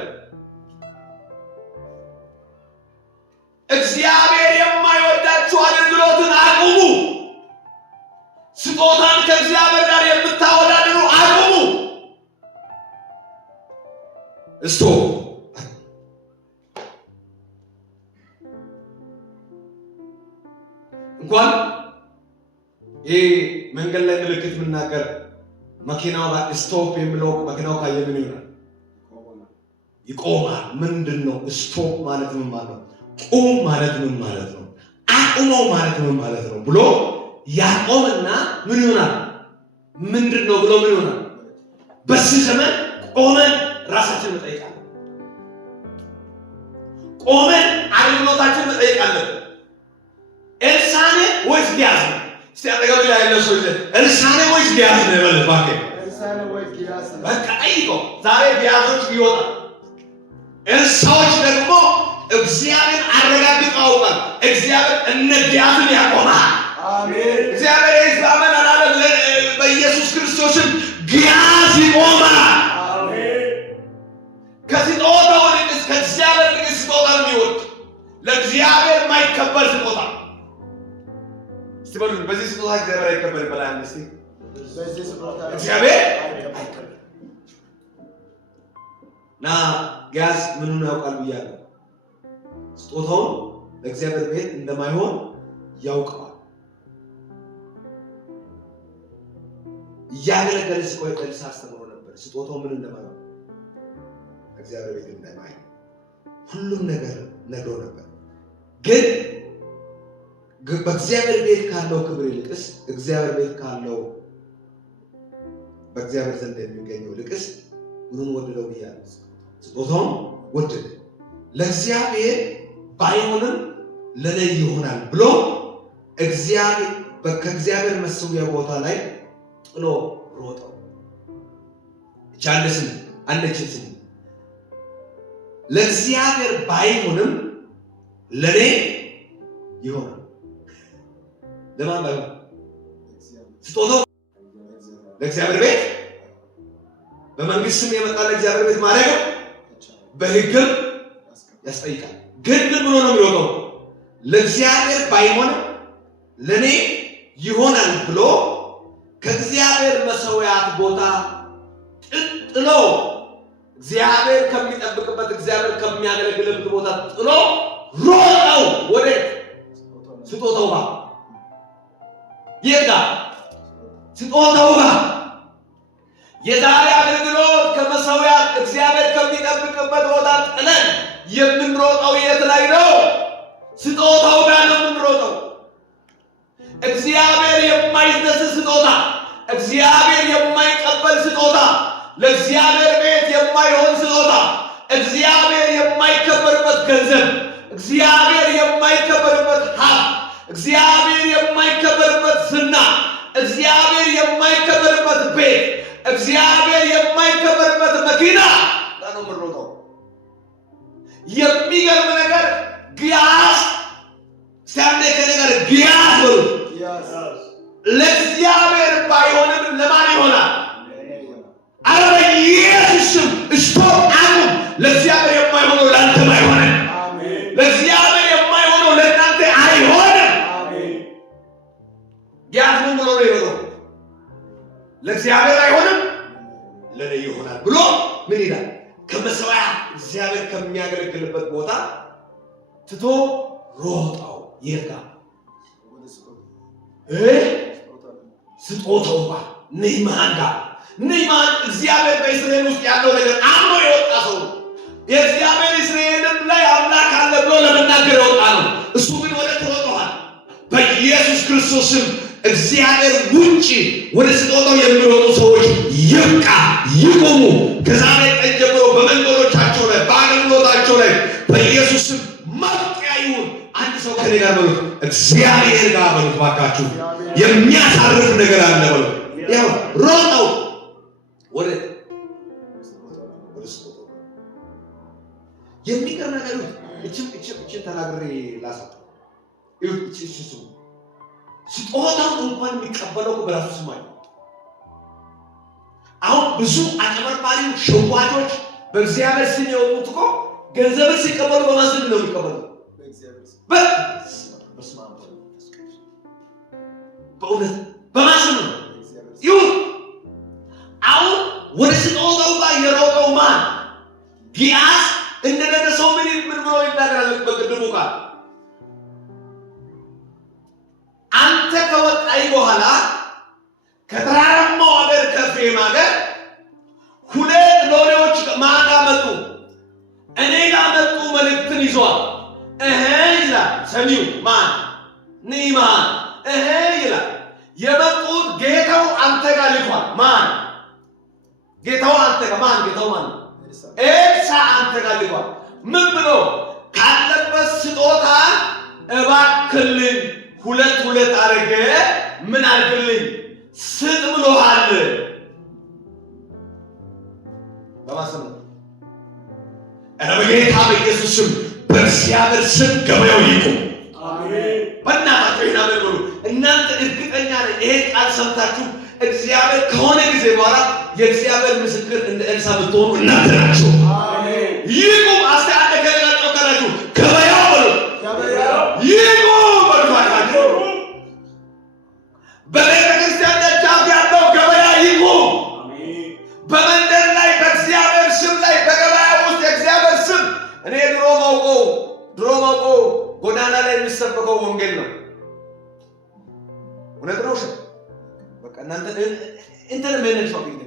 እግዚአብሔር የማይወዳችሁ አገልግሎትን አቁሙ። ስጦታን ከእግዚአብሔር ጋር የምታወዳድሩ አቁሙ። እስቶ እንኳን ይሄ መንገድ ላይ ምልክት የምናገር መኪናው ጋር ስቶፕ የሚለው መኪናው ካየ ምን ይሆናል? ይቆማል። ምንድን ነው ስቶፕ ማለት? ምን ማለት ነው? ቁም ማለት ምን ማለት ነው? አቁመው ማለት ምን ማለት ነው ብሎ ያቆምና ምን ይሆናል? ምንድን ነው ብሎ ምን ይሆናል? በዚህ ዘመን ቆመን ራሳችን መጠየቃለን። ቆመን አገልግሎታችን መጠየቃለን። እርሳኔ ወይስ ጊያዝ ነው? እስቲ አጠገብ ላይ ያለው ሰው ይዘን እርሳኔ ወይስ ጊያዝ ነው ይበል ባከ። እርሳኔ ወይስ ጊያዝ ነው? በቃ ጠይቆ ዛሬ ጊያዞች ይወጣል። እርሳዎች ደግሞ እግዚአብሔር አረጋግጠው አውቃል። እግዚአብሔር እነ ጊያዝን ያቆማል። አሜን። እግዚአብሔር ይስባመን አላለ በኢየሱስ ክርስቶስም ጊያዝ ይቆማል። አሜን። ከስጦታው ልቅስ ከእግዚአብሔር ልቅስ ስጦታ የሚወድ ለእግዚአብሔር የማይከበር ስጦታ ሲበሉ በዚህ ስጦታ እግዚአብሔር አይከበር በላይ አንስቲ በዚህ ስጦታ እግዚአብሔር አይከበር ና ጊያዝ ምኑን ያውቃል ብያለሁ። ስጦታውን ለእግዚአብሔር ቤት እንደማይሆን ያውቃል። እያገለገለ ሲቆይ ቀልስ አስተምሮ ነበር። ስጦታው ምን እንደማይሆን እግዚአብሔር ቤት እንደማይሆን ሁሉም ነገር ነግሮ ነበር። ግን በእግዚአብሔር ቤት ካለው ክብር ይልቅስ እግዚአብሔር ቤት ካለው በእግዚአብሔር ዘንድ የሚገኘው ልቅስ ምኑን ወደደው ብያለሁ። ስጦታውን ወደደ። ለእግዚአብሔር ባይሆንም ለኔ ይሆናል ብሎ እግዚአብሔር ከእግዚአብሔር መሰዊያ ቦታ ላይ ጥሎ ሮጠው። ቻንደስን አንደችስን ለእግዚአብሔር ባይሆንም ለኔ ይሆናል። ለማን ባይሆን? ስጦታው ለእግዚአብሔር ቤት በመንግስት ስም የመጣ ለእግዚአብሔር ቤት ማድረግ በሕግም ያስጠይቃል። ግን ምን ብሎ ነው የሚወጣው? ለእግዚአብሔር ባይሆንም ለኔ ይሆናል ብሎ ከእግዚአብሔር መሰዊያት ቦታ ጥሎ እግዚአብሔር ከሚጠብቅበት እግዚአብሔር ከሚያገለግልበት ቦታ ጥሎ ሮጠው ወደ ስጦታው ጋር የት? ስጦታው ጋር። የዛሬ አገልግሎት ከመሰዊያት እግዚአብሔር ከሚጠብቅበት ቦታ ጥለን የምንሮጠው የት ላይ ነው? ስጦታው ጋር ነው የምንሮጠው። እግዚአብሔር የማይደሰት ስጦታ፣ እግዚአብሔር የማይቀበል ስጦታ፣ ለእግዚአብሔር ቤት የማይሆን ስጦታ፣ እግዚአብሔር የማይከበርበት ገንዘብ፣ እግዚአብሔር የማይከበርበት ሀብት፣ እግዚአብሔር የማይከበርበት ዝና፣ እግዚአብሔር የማይከበርበት ቤት፣ እግዚአብሔር የማይከበርበት መኪና ነው የምንሮጠው። የሚገርም ነገር ጊያዝ ሲያንደ ከነገር ጊያዝ በሉ ለእግዚአብሔር ባይሆንም ለማን ይሆናል? አረ በኢየሱስም ስቶፕ አቁም። ለእግዚአብሔር የማይሆነው ለአንተም አይሆንም። ለእግዚአብሔር የማይሆነው ለእናንተ አይሆንም። ጊያዝ ምን ብሎ ነው የሮጠው? ለእግዚአብሔር አይሆንም ለኔ ይሆናል ብሎ ምን ይላል? ከመሰዊያ እግዚአብሔር ከሚያገለግልበት ቦታ ትቶ ሮጣው ይርጋ ስጦታው ጋር ንዕማን ጋር ንዕማን እግዚአብሔር በእስራኤል ውስጥ ያለው ነገር አምኖ የወጣ ሰው ነው። የእግዚአብሔር እስራኤልም ላይ አምላክ አለ ብሎ ለመናገር የወጣ ነው። እሱ ግን ወደ ተሮጠዋል። በኢየሱስ ክርስቶስም እግዚአብሔር ውጪ ወደ ስጦታው የሚሮጡ ሰዎች ይብቃ፣ ይቆሙ። ከዛሬ ቀን ጀምሮ በመንገዶቻቸው ላይ በአገልግሎታቸው ላይ በኢየሱስም ማብቂያ ይሁን። አንድ ሰው ከኔ ጋር በሉት፣ እግዚአብሔር ጋር በሉት ባካችሁ። የሚያሳርፍ ነገር አለ በሉት። ያው ሮጠው ወደ ስጦታው የሚቀር ነገር እችን ተናግሬ ላሳጥ ይሁን። ስጦታው እንኳን የሚቀበለው በራሱ ስም አይደለም። አሁን ብዙ አጭበርባሪ ሸዋጮች በእግዚአብሔር ስም የወጡት እኮ ገንዘብን ሲቀበሉ በማን ስም ነው የሚቀበሉ? በእውነት በማን ስም ነው? ይሁን አሁን ወደ ስጦታው ጋር የሮጠው ማን? ጊያዝ እንደደረሰው ምን ብሎ ይናገራል? በቅድሙ ቃል አንተ ከወጣይ በኋላ ከተራራማው ሀገር ከኤፍሬም ሀገር ሁለት ሎሌዎች ማጋ መጡ፣ እኔ ጋር መጡ፣ መልእክትን ይዟል። ይላል ሰሚው ማን? ንዕማን። ይላል የመጡት ጌታው አንተ ጋር ልኳል። ማን? ጌታው አንተ ጋር ማን? ጌታው ማን? ኤልሳ አንተ ጋር ልኳል። ምን ብሎ? ካለበት ስጦታ እባክልኝ ሁለት አረገ ምን አድርግልኝ ስጥ ብሎሃል። በማሰብ በጌታ በኢየሱስ ስም በእግዚአብሔር ስም ገበያው ይቁም። አሜን። በእናታችሁ ይህን አሜን በሉ። እናንተ እርግጠኛ ነኝ ይሄ ቃል ሰምታችሁ እግዚአብሔር ከሆነ ጊዜ በኋላ የእግዚአብሔር ምስክር እንደ ኤልሳ ብትሆኑ እናንተ ናችሁ። አሜን። ይቁም። አስተ አንደ ከሌላቸው ካላችሁ ገበያው በሉ፣ ገበያው ይቁም በሉ። በቤተ ክርስቲያን ደጃፍ ያለው ገበያ ይቁም። በመንደር ላይ በእግዚአብሔር ስም ላይ በገበያ ውስጥ የእግዚአብሔር ስም እኔ ድሮ ማውቀው ጎዳና ላይ የሚሰበከው ወንጌል ነው። እውነት ነው። በቃ እናንተ ኢንተርኔት ሾፒንግ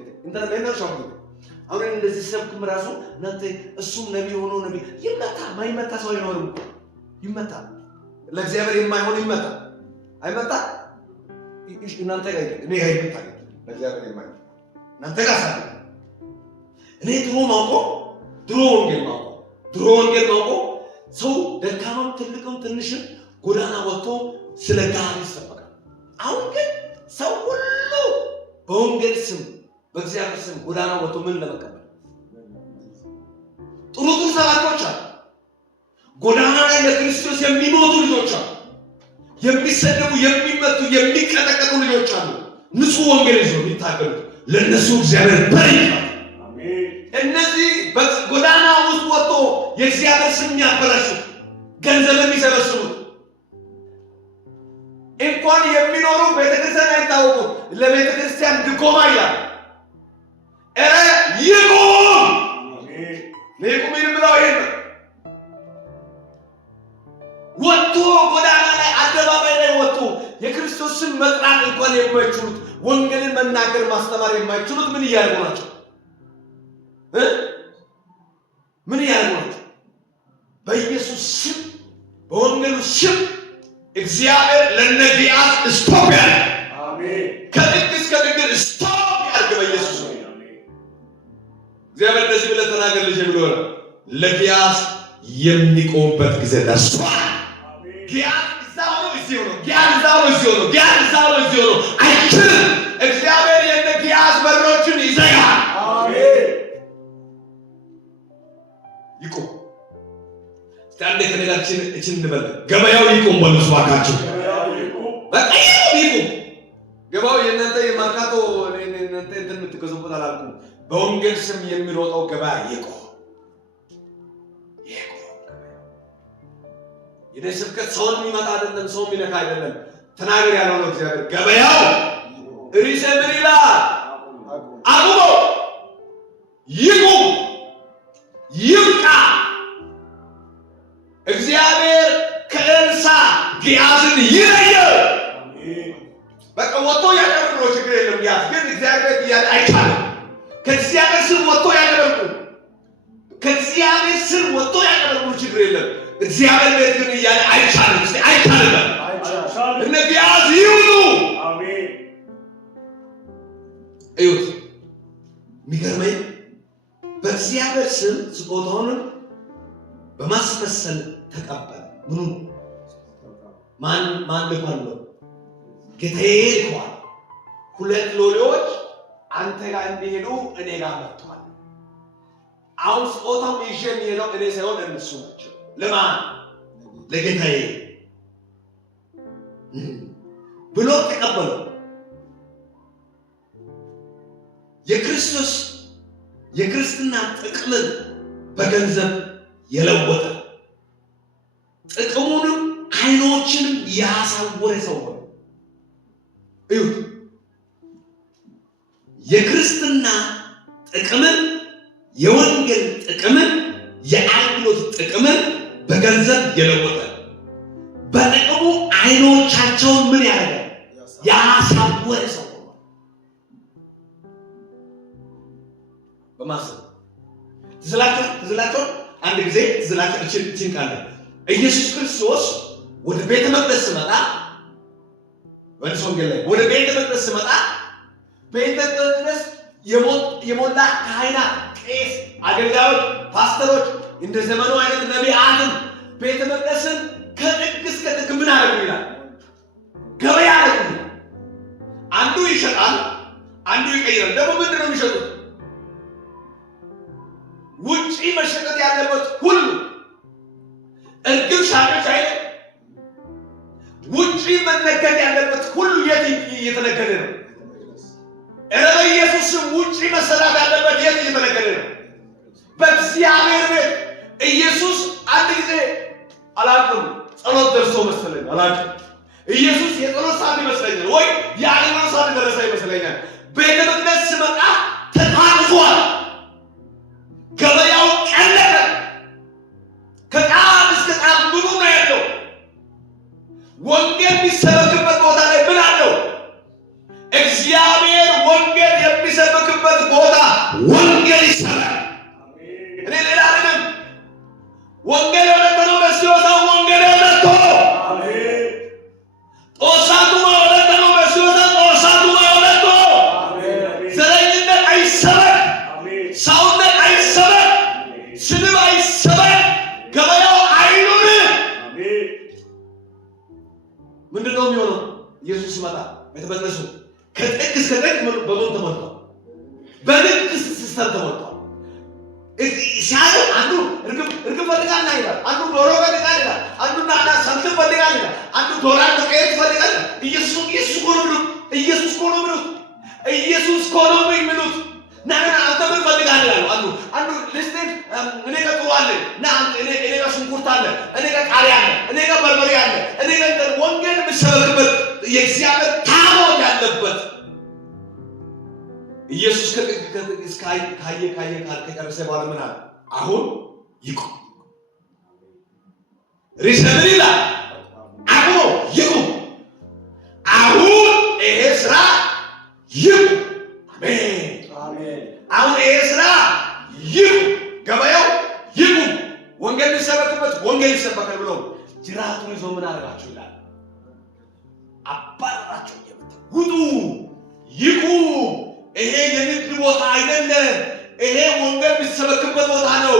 አሁን እንደዚህ ሰብክም ራሱ እናንተ እሱም ነቢይ ሆኖ ነቢይ ይመታ ማይመታ ሰው አይኖርም። ይመታ ለእግዚአብሔር የማይሆን ይመታ አይመታ እናንተ ጋር እኔ ጋር ይመጣ ለእግዚአብሔር የማይሆን እናንተ ጋር ሳለ እኔ ድሮ ወንጌል ማውቀው ሰው ደካማም ትልቅም ትንሽም ጎዳና ወጥቶ ስለ ጋር ይሰበካል። አሁን ግን ሰው ሁሉ በወንጌል ስም በእግዚአብሔር ስም ጎዳና ወጥቶ ምን ለመቀበል ጥሩ ሰባቶች አሉ። ጎዳና ላይ ለክርስቶስ የሚሞቱ ልጆች አሉ። የሚሰደቡ የሚመቱ የሚቀጠቀጡ ልጆች አሉ። ንጹህ ወንጌል ይዘው የሚታገሉት ለነሱ እግዚአብሔር በረከት። አሜን። እነዚህ በጎዳና ውስጥ ወጥቶ የእግዚአብሔር ስም ያበላሹት ገንዘብ የሚሰበስቡት እንኳን የሚኖሩ ቤተክርስቲያን አይታወቁ ለቤተክርስቲያን ድጎማ ይላል። ይቁም። አሜን። ይቁም ብለው ይሄን ወጥቶ ጎዳና ላይ አደባባይ ላይ ወጥቶ የክርስቶስን መጥራት እንኳን የማይችሉት ወንጌልን መናገር ማስተማር የማይችሉት ምን እያደረጉ ናቸው? ምን እያደረጉ ናቸው? በኢየሱስ ስም በወንጌሉ ስም እግዚአብሔር ለነቢያት ስቶፕ ያለ አሜን። ከጥግ እስከ ጥግ ስቶፕ ያርግ በኢየሱስ ስም። እግዚአብሔር እንደዚህ ብለህ ተናገር ልጄ ብሎ ለቢያስ የሚቆምበት ጊዜ ደርሷል። ጊያዝ እዛው ነው እዚሁ ነው። አይችልም። እግዚአብሔር የነ ጊያዝ በሮችን ይዘጋል። አሜን። ይቁም። ስታንደ ከነጋችን እችን እንበል ገበያው ይቁም በሉት ባካችሁ። በቃ ይቁም። ገበያው የእናንተ የማርካቶ እናንተ እንትን የምትገዙበት አላልኩም። በወንጌል ስም የሚሮጠው ገበያ ይቁም። የኔ ስብከት ሰውን የሚመጣ አይደለም፣ ሰው የሚነካ አይደለም። ተናገር ያለው ነው እግዚአብሔር። ገበያው ሪሰ ምን ይላል? ይቁም፣ ይብቃ። እግዚአብሔር ከኤልሳ ጊያዝን ይለየው። በቃ ወጥቶ ያቀርብ ነው፣ ችግር የለም። ጊያዝ ግን እግዚአብሔር እያለ አይቻልም። ከእግዚአብሔር ስር ወጥቶ ያቀርቡ፣ ከእግዚአብሔር ስር ወጥቶ ያቀርቡ፣ ችግር የለም። እግዚአብሔር ቤት ግን እያለ አይቻልም። እስቲ አይቻልም። እነ ጊያዝ ይውጡ። አሜን። እዩት፣ የሚገርመኝ በእግዚአብሔር ስም ስጦታውን በማስመሰል ተቀበለ። ምኑ ማን ልኳል ነው? ጌታዬ ልኳል። ሁለት ሎሌዎች አንተ ጋር እንዲሄዱ እኔ ጋር መጥተዋል። አሁን ስጦታውን ይዤ የሚሄደው እኔ ሳይሆን እነሱ ናቸው። ለማን? ለጌታዬ ብሎ ተቀበለው። የክርስትና ጥቅምን በገንዘብ የለወጠ ጥቅሙንም አይኖችንም ያሳወረ ሰው ነው። እዩት፣ የክርስትና ጥቅምን፣ የወንጌል ጥቅምን፣ የአገልግሎት ጥቅምን በገንዘብ የለወጠ በጥቅሙ አይኖቻቸውን ምን ያደረገ ያሳወረ ሰው ነው። በማሰብ ትዝላቸው አንድ ጊዜ ትዝላቸው እቺን ቃል ኢየሱስ ክርስቶስ ወደ ቤተ መቅደስ ሲመጣ ወንስ ወንጌል ላይ ወደ ቤተ መቅደስ ሲመጣ ቤተ መቅደስ የሞላ ካህናት፣ ቄስ፣ አገልጋዮች፣ ፓስተሮች እንደ ዘመኑ አይነት ነቢያትን ቤተ መቅደስን ከጥግ እስከ ጥግ ምን አደረጉ ይላል? ገበያ አደረጉ። አንዱ ይሸጣል፣ አንዱ ይቀይራል። ደግሞ ምንድን ነው የሚሸጡት? ውጪ መሸጠት ያለበት ሁሉ እርግብ ሻጮች አይደል? ውጪ መነገድ ያለበት ሁሉ የት እየተነገደ ነው? በኢየሱስም ውጪ መሰራት ያለበት የት እየተነገደ ነው? በእግዚአብሔር ቤት። ኢየሱስ አንድ ጊዜ አላውቅም፣ ጸሎት ደርሶ መሰለኝ አላውቅም። ኢየሱስ የጸሎት ሰዓት ይመስለኛል ወይ የአገልግሎት ሰዓት ደረሰ ይመስለኛል። ቤተ መቅደስ ሲመጣ ተጣጥፏል። ገበያው ቀለጠ። ከጫፍ እስከ ጫፍ ብዙ ነው ያለው። ወንጌል የሚሰበክበት ቦታ ላይ ምን አለው? እግዚአብሔር ወንጌል የሚሰበክበት ቦታ ወንጌል ይሰራል። እኔ ሌላ አይደለም። ወንጌል የወለደው በሲዮሳ ወንጌል የወለደው አሜን። ጦሳቱ የወለደው በሲዮሳ ጦሳቱ የወለደው አሜን። ዘረኝነት አይሰበክ፣ ሰውነት አይሰበክ፣ ስድብ አይሰበክ፣ ገበያው አይኑር። አሜን። ምንድነው የሚሆነው? ኢየሱስ ሲመጣ ቤተ መቅደሱ ከጥግ እስከ ጥግ በምን ተሞልቷል? በንግድ ሲስተም ተሞልቷል። ሲያዩ አንዱ እርግብ ፈልጋልና ይላል፣ አንዱ ዶሮ ፈልጋልና ይላል፣ አንዱ ናና ሰምት ፈልጋልና ይላል፣ አንዱ ዶላር ዱቄት ፈልጋልና። ኢየሱስ እኮ ነው የሚሉት፣ ኢየሱስ እኮ ነው የሚሉት፣ ኢየሱስ እኮ ነው የሚሉት። ና አንተ ምን ፈልጋለህ ይላሉ። አንዱ ልስቴን እኔ ጋር ጥሩ አለ፣ ና እኔ ጋር ሽንኩርት አለ፣ እኔ ጋር ቃሪያ አለ፣ እኔ ጋር በርበሬ አለ፣ እኔ ጋር ወንጌል የሚሰበክበት የእግዚአብሔር ታቦት ያለበት ኢየሱስ ካየ ከጨረሰ በኋላ ምን አለ? አሁን ይቁም። ሪሰብል ይላል። አሁን ይቁም። አሁን ይሄ ስራ ይቁም። አሜን። አሁን ይሄ ስራ ይቁም። ገበያው ይቁም። ወንጌል የሚሰበክበት ወንጌል ይሰበካል ብሎ ጅራቱን ይዞ ምን አደረጋቸው ይላል? አባረራቸው። ውጡ፣ ይቁም። ይሄ የንግድ ቦታ አይደለም። ይሄ ወንጌል የሚሰበክበት ቦታ ነው።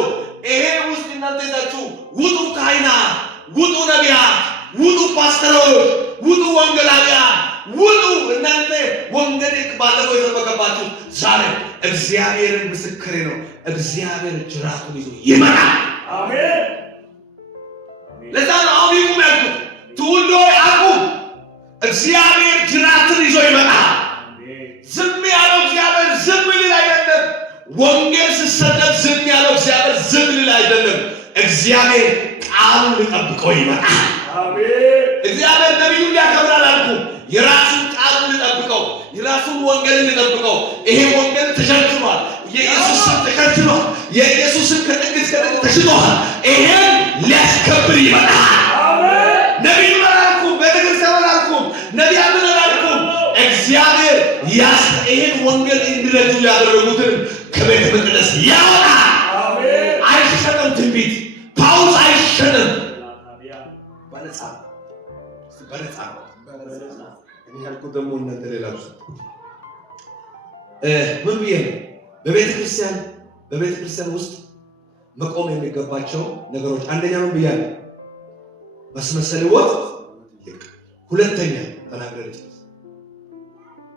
ይሄ ውስጥ እናንተ ይዛችሁ ውጡ፣ ካህናት ውጡ፣ ነቢያት ውጡ፣ ፓስተሮች ውጡ፣ ወንጌላውያን ውጡ። እናንተ ወንጌል ባለፈው የሰበከባችሁ ዛሬ እግዚአብሔርን ምስክሬ ነው፣ እግዚአብሔር ጅራቱን ይዞ ይመጣል። አሜን። ለዛ ነው አሁን ይቁም ያልኩት። ትውልዶ አቁም። እግዚአብሔር ጅራቱን ይዞ ይመጣል። ዝም ያለው እግዚአብሔር ዝም ሊል አይደለም። ወንጌል ሲሰበክ ዝም ያለው እግዚአብሔር ዝም ሊል አይደለም። እግዚአብሔር ቃሉን ሊጠብቀው ይመጣል። አሜን። እግዚአብሔር ነቢዩን ያከብራል አልኩ። የራሱን ቃሉን ሊጠብቀው የራሱን ወንጌልን ይጠብቀው። ይሄ ወንጌል ተሸርሽሯል። የኢየሱስ ስም ተከልክሏል። የኢየሱስ ስም ከጥግ እስከ ጥግ ተሽጧል። ይሄን ሊያስከብር ይመጣል። ነቢይ አላልኩም፣ ቤተክርስቲያን አላልኩም፣ ነቢያትን አላልኩም። እግዚአብሔር ይሄን ወንጌል እንዲረዱ ያደረጉትን ከቤተ መቅደስ ያወጣል። አይሸጥም። ትንቢት ጳውሎስ አይሸጥም። በነፃ እኔ ያልኩት ደግሞ እናንተ ሌላ ምን ብዬ ነው? በቤተ ክርስቲያን ውስጥ መቆም የሚገባቸው ነገሮች አንደኛ ምን ብያለሁ? ማስመሰል ወጥ። ሁለተኛ ተናግረን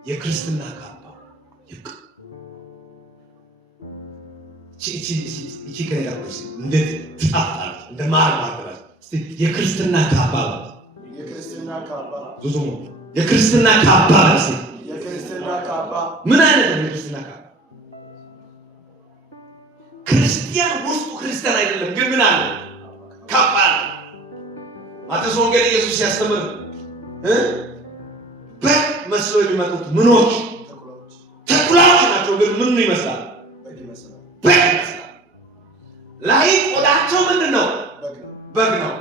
የክርስትና ካባ ይቅ እቺ ከያቁስ እንዴት ታጣለች እንደ ማር ማድረግ እስቲ የክርስትና ካባ ዙዙ የክርስትና ካባ እስቲ የክርስትና ካባ ምን አይነት ነው? የክርስትና ካባ ክርስቲያን ውስጡ ክርስቲያን አይደለም፣ ግን ምን አለ? ካባ። ማቴዎስ ወንጌል ኢየሱስ ሲያስተምር በግ መስሎ የሚመጡት ምኖች ተኩላዎች ናቸው። ግን ምን ይመስላል? በግ ይመስላል። ላይ ቆዳቸው ምንድን ነው? በግ ነው።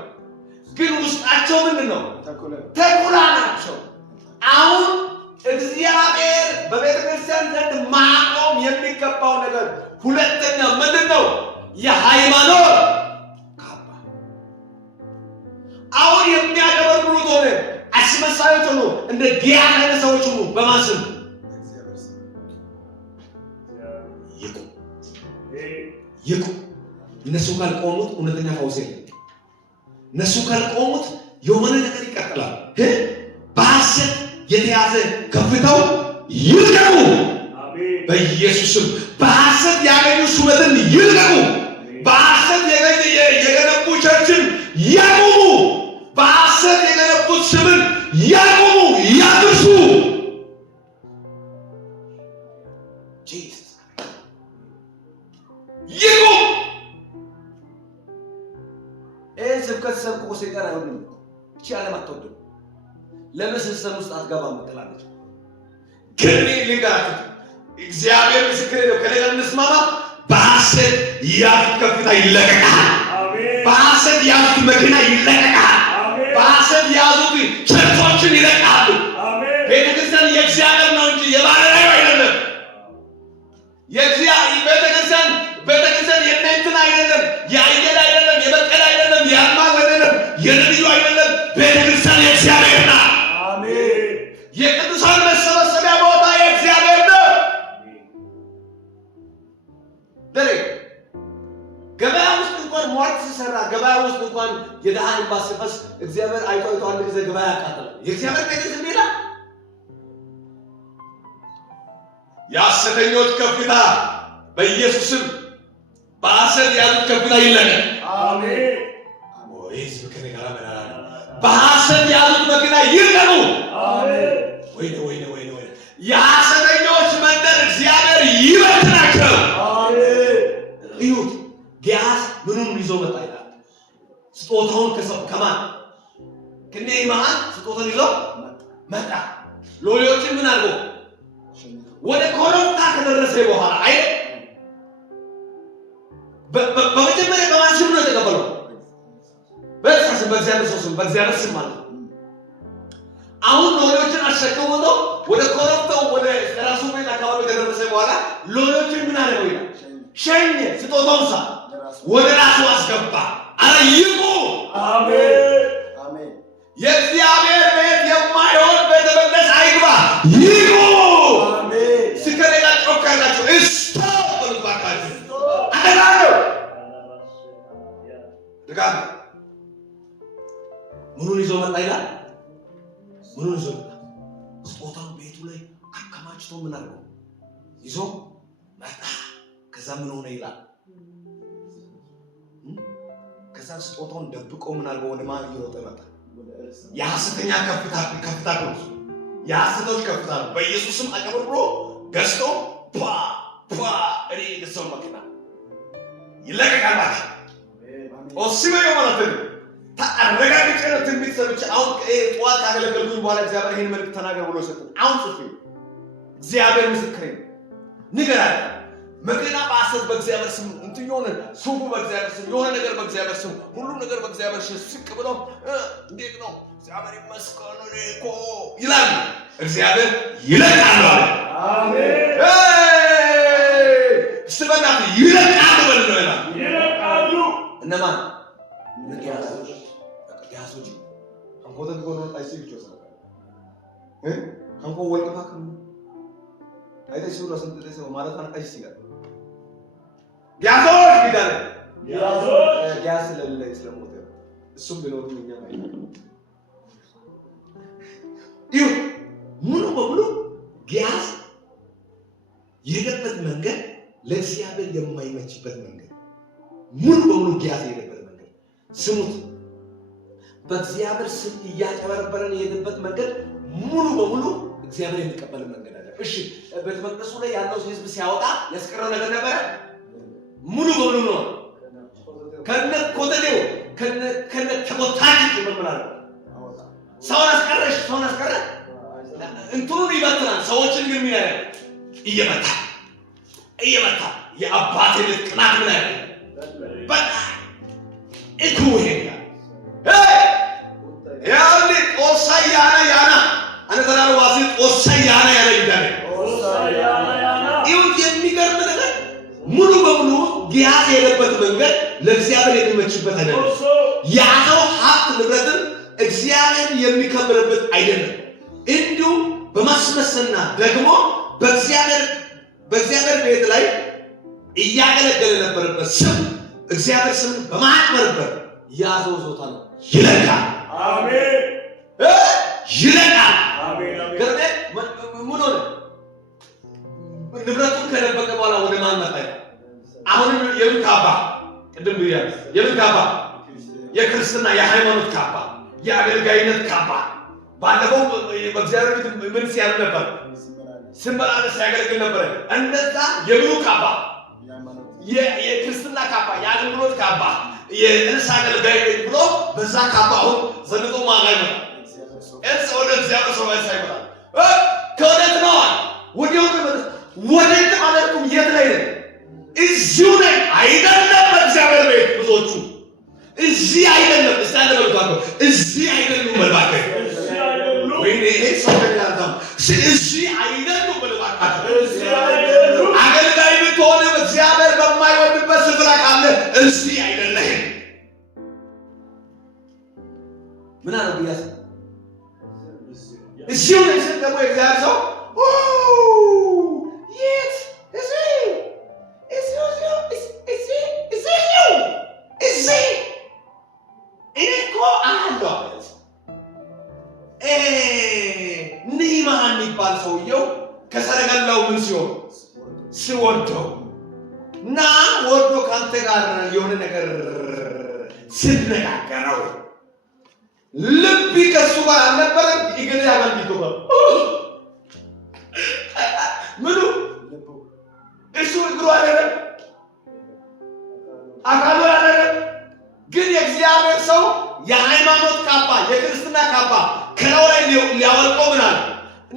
ግን ውስጣቸው ምንድን ነው? ተኩላ ናቸው። አሁን እግዚአብሔር በቤተ ክርስቲያን ዘንድ ማቆም የሚገባው ነገር ሁለተኛ ምንድን ነው? የሃይማኖት ካባ። አሁን የሚያገበሩት ሆነ አስመሳዮች ሆኑ እንደ ዲያና ሰዎች ሆኑ በማስብ ይቁ እነሱ ካልቆሙት እውነተኛ ፈውስ የለም። እነሱ ካልቆሙት የሆነ ነገር ይቀጥላል። በሐሰት የተያዘ ከፍታው ይልቀቁ በኢየሱስም። በሐሰት ያገኙ ሹመትን ይልቀቁ። በሐሰት የገነቡ ቸርችን ያቁሙ። በሐሰት የገነቡት ስምን ያቁሙ፣ ያድርሱ። ይቁም። ይህን ስብከት ሰብኮ ሲቀር አይሆንም። እቺ ዓለም አትወድም። ለምን ሲስተም ውስጥ አትገባም ትላለች። ግን ልንገራችሁ፣ እግዚአብሔር ምስክሬ ነው። ከሌላ እንስማማ። በሐሰት ያዙት ከፍታ ይለቀቃል። በሐሰት ያዙት መኪና ይለቀቃል። በሐሰት ያዙት ቸርቾችን ይለቃሉ። ቤተክርስቲያን የእግዚአብሔር ነው እንጂ የባለራዕይ አይደለም። ቤተክርስቲያን የእናንተን አይደለም፣ የአየለ አይደለም፣ የበቀለ አይደለም፣ የአልማዝ አይደለም፣ የነቢዩ አይደለም። ቤተክርስቲያን የእግዚአብሔር ናት። የቅዱሳን መሰብሰቢያ ቦታ የእግዚአብሔር ነው። ገበያ ውስጥ እንኳን ሟርት ሲሰራ፣ ገበያ ውስጥ እንኳን የድሃን እንባ ሲፈስ እግዚአብሔር አይቶ አንድ ጊዜ ገበያ ያቃጥላል። የእግዚአብሔር ነገር ዝም ይላል። የሐሰተኞች ከፍታ በኢየሱስም በሐሰት ያሉት ከፍታ ይለቀቅ። አሜን። ወይስ በከኔ ጋር መራራ በሐሰት ያሉት መኪና ይልቀቁ። አሜን። ወይኔ የሐሰተኞች መንደር እግዚአብሔር ይበትናቸው። አሜን። ይሁት ጊያዝ ምኑን ይዞ መጣ ይላል? ስጦታውን ከማን ከነኢማን ስጦታውን ይዞ መጣ። ሎሌዎችን ምን አድርጎ ወደ ኮረብታ ከደረሰ በኋላ አይ በመጀመሪያ በማን ስም ነው የተቀበለው? በእግዚአብሔር ስም፣ በእግዚአብሔር ስም ማለት ነው። አሁን ሎሌዎችን አሸክሞ ወደ ኮረብታው ወደ ራሱ ቤት አካባቢ ከደረሰ በኋላ ሎሌዎችን ምን አደረገው ይላል? ሸኘ። ስጦታውን ወደ ራሱ አስገባ። አረ ይቁ። አሜን። የእግዚአብሔር ቤት የማይሆን ቤተ መቅደስ አይግባ። ይቁ። ስከሌላቸው ካላቸው እስቶ ወልባካቸው አደራለው ደጋም ምኑን ይዞ መጣ ይላል? ምኑን ይዞ መጣ? ስጦታውን ቤቱ ላይ አከማችቶ ምን አድርጎ ይዞ መጣ። ከዛ ምን ሆነ ይላል? ከዛ ስጦታውን ደብቆ ምን አድርጎ ወደ ማን ይሮጥ መጣ? የሐሰተኛ ከፍታ ነው። የሐሰቶች ከፍታ ነው። በኢየሱስም አቀብሮ ገዝቶ እኔ የገዛው መኪና ይለቀቃል ማለት ኦሲበዮ ማለት ነው። ታረጋግጬ ነው ትንቢት ሰምቼ አሁን ጠዋት ካገለገልኩኝ በኋላ እግዚአብሔር ይሄን መልእክት ተናገር ብሎ ሰጠኝ። አሁን ጽፌ እግዚአብሔር ምስክሬ ነው። ንገራለ መኪና በሐሰት በእግዚአብሔር ስም እንትን የሆነ ሱቁ በእግዚአብሔር ስም የሆነ ነገር በእግዚአብሔር ስም ሁሉም ነገር በእግዚአብሔር ስም ስቅ ብሎ እንዴት ነው እግዚአብሔር ይመስገን እኮ ይላል። እግዚአብሔር ይለቃል። አሜን። ስለናት ይለቃሉ በለው ይላል። ይለቃሉ እነማን ነጊያሶች ነጊያሶች አንቆተን ጎኖ አይሲ ቢቾስ አንቆ ወልቀፋክ አይተ ሲውራ ሰንተ ሰው ማለት አንቀሽ ይላል። ጊያሶች ቢዳለ ጊያሶች ጊያስ ለለ ስለሞተ እሱም ቢኖር እኛ ማለት ይሁ ሙሉ በሙሉ ጊያስ የሄደበት መንገድ ለእግዚአብሔር የማይመችበት መንገድ ሙሉ በሙሉ ጊያስ የሄደበት መንገድ ስሙት። በእግዚአብሔር ስም እያጨበረበረን የሄደበት መንገድ ሙሉ በሙሉ እግዚአብሔር የሚቀበል መንገድ አለ። እሺ ቤተ መቅደሱ ላይ ያለው ሕዝብ ሲያወጣ ያስቀረው ነገር ነበረ። ሙሉ በሙሉ ነው ከነ ኮተቴው ከነ ተቆጣጭ ይመምራል። ሰውን አስቀረ እንትኑን ይበትናል። ሰዎችን ግን ምን ያደርጋል? እየመታ የአባቴ ልጅ ቅናት ምን ያደርጋል? በቃ እኮ ይሄዳ ያለ ኦሳያና አንተራሩ ዋሲ ኦሳያና ያለ ይዳለ ይሁን የሚገርም ነገር ሙሉ በሙሉ ጊያዝ የሄደበት መንገድ ለእግዚአብሔር የሚመችበት አይደለም። ያለው ሀብት ንብረትን እግዚአብሔር የሚከብርበት አይደለም። እንዲሁም በማስመሰልና ደግሞ በእግዚአብሔር ቤት ላይ እያገለገለ ነበረበት ስም እግዚአብሔር ስም በማክበር ያዘው ዞታ ነው። ይለቃል። አሜን። ይለቃል። አሜን። ገርሜ ምን ሆነ? ንብረቱን ከደበቀ በኋላ ወደ ማን መጣ? አሁንም የምን ካባ? ቅድም ብያለሁ። የምን ካባ? የክርስትና የሃይማኖት ካባ፣ የአገልጋይነት ካባ። ባለፈው በእግዚአብሔር ቤት ምን ሲያደርግ ነበር? ሲመላለስ ሲያገለግል ነበር። እንደዛ የምኑ ካባ? የክርስትና ካባ፣ የአገልግሎት ካባ፣ የእንስሳ አገልጋይ ብሎ በዛ ካባ አሁን ዘንጦ ማጋይ ነው። እርስ ወደ እግዚአብሔር ሰው ሳይመጣ ከወዴት ነው? ወዴት አለርኩም? የት ላይ ነው? እዚሁ ላይ አይደለም። በእግዚአብሔር ቤት ብዙዎቹ እዚህ አይደለም። እስቲ አንተ በልቷል። እዚህ አይደለም መልባከ ወይኔ ይሄ ሰው ያልታም እዚህ አይደለም መልባከ እዚህ አይደለም። አገልጋይ ብትሆን እግዚአብሔር በማይወድበት ስፍራ ካለ እዚህ አይደለም። ምን አለ ቢያስ እዚሁ ላይ ደግሞ እግዚአብሔር ሰው የት እዚህ እኮ አለው ኒማን የሚባል ሰውየው ከሰረገላው ምን ሲሆን ሲወደው እና ወዶ ካንተ ጋር የሆነ ነገር ሲነጋገረው ልብ ከሱ ጋር አልነበረም። ይገለ ያመልክቶ ምኑ እሱ እግሩ አይደለም አካሉ አይደለም። ግን የእግዚአብሔር ሰው የሃይማኖት ካባ የክርስትና ካባ ከላው ላይ ሊያወልቀው ምናል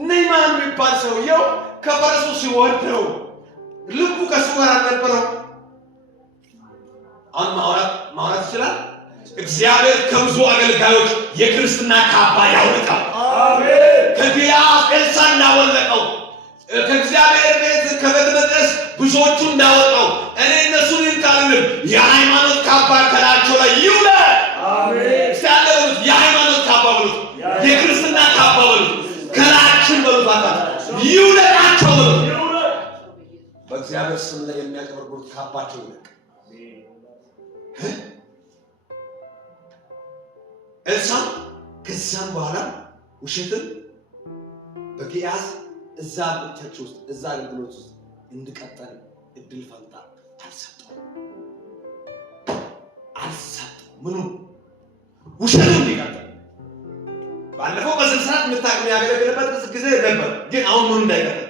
ኒማን የሚባል ሰውየው ከፈረሱ ሲወርደው ልቡ ከሱ ጋር አልነበረው። አሁን ማውራት ይችላል። እግዚአብሔር ከብዙ አገልጋዮች የክርስትና ካባ ያወልቃል። አሜን። ከጊያዝ ኤልሳ እንዳወለቀው ከእግዚአብሔር ቤት ከቤተ መቅደስ ብዙዎቹ እንዳወጣው እኔ እነሱን ካልልም የሃይማኖት ካባ ከላቸው ላይ ይውላል። አሜን። ሲያለሉት የሃይማኖት ካባ ብሉት፣ የክርስትና ካባ ብሉት፣ ከላችን በሉት አጣ ይውላቸው ብሉት። በእግዚአብሔር ስም ላይ የሚያቀርቡት ካባቸው ይልቅ ኤልሳ ከዛም በኋላ ውሸትን በጊያዝ እዛ ቸርች ውስጥ እዛ አገልግሎት ውስጥ እንድቀጠል እድል ፈንታ አልሰጠው። ምኑ ውሸቱ እንዲቀጥል ባለፈው በስንሳት የሚያገለግልበት ጊዜ ነበር። ግን አሁን ምኑ እንዳይቀጥል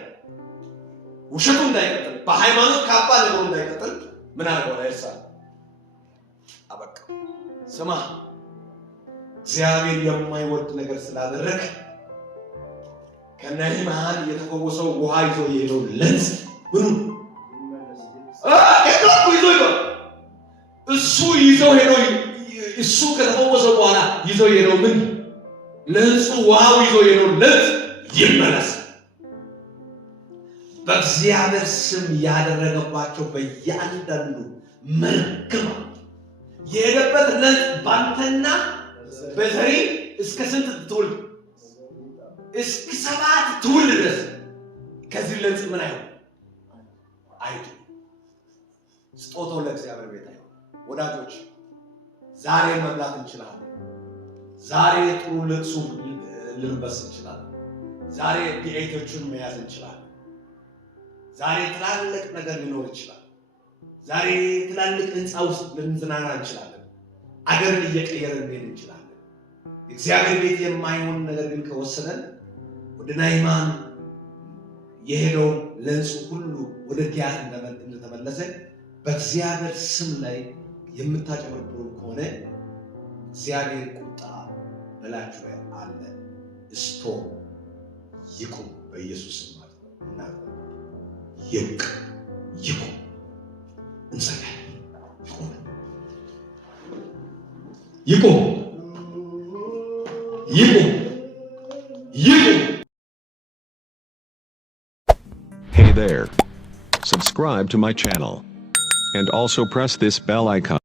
ውሸቱ እንዳይቀጥል በሃይማኖት ካባ ነገሩ እንዳይቀጥል ምን አደረገው? ኤልሳ አበቃ። ስማ እግዚአብሔር የማይወድ ነገር ስላደረግ ከነህማን የተፈወሰው ውሃ ይዞ የሄደው ለምጽ ምኑ እሱ ይዘው ሄዶ እሱ ከተፈወሰው በኋላ ይዘው ሄደው ምን ለምጹ ውሃው ይዞ ሄደው ለምጽ ይመለስ። በእግዚአብሔር ስም ያደረገባቸው በእያንዳንዱ መርገም የሄደበት ለምጽ ባንተና በዘሪ እስከ ስንት ትውልድ እስከ 7 ትውልድ ድረስ ከዚህ ለምጽ ምን አይዱ ስጦታው ለእግዚአብሔር ቤት አይሆን። ወዳጆች ዛሬ መብላት እንችላለን። ዛሬ ጥሩ ልብስ ልንበስ እንችላለን። ዛሬ ቢኤቶቹን መያዝ እንችላለን። ዛሬ ትላልቅ ነገር ሊኖር ይችላል። ዛሬ ትላልቅ ህንፃ ውስጥ ልንዝናና እንችላለን። አገርን እየቀየርን እንሄድ እንችላለን። እግዚአብሔር ቤት የማይሆን ነገር ግን ከወሰነን ወደ ናይማን የሄደው ለምጹ ሁሉ ወደ ጊያት እንደተመለሰ በእግዚአብሔር ስም ላይ የምታጨበርብሩ ከሆነ እግዚአብሔር ቁጣ በላችሁ ላይ አለ። እስቶ ይቁም በኢየሱስ ስም ማለት ነው። እና ይቁም እንጸልያለን። ይቁም። Hey there. Subscribe to my channel. And also press this bell icon.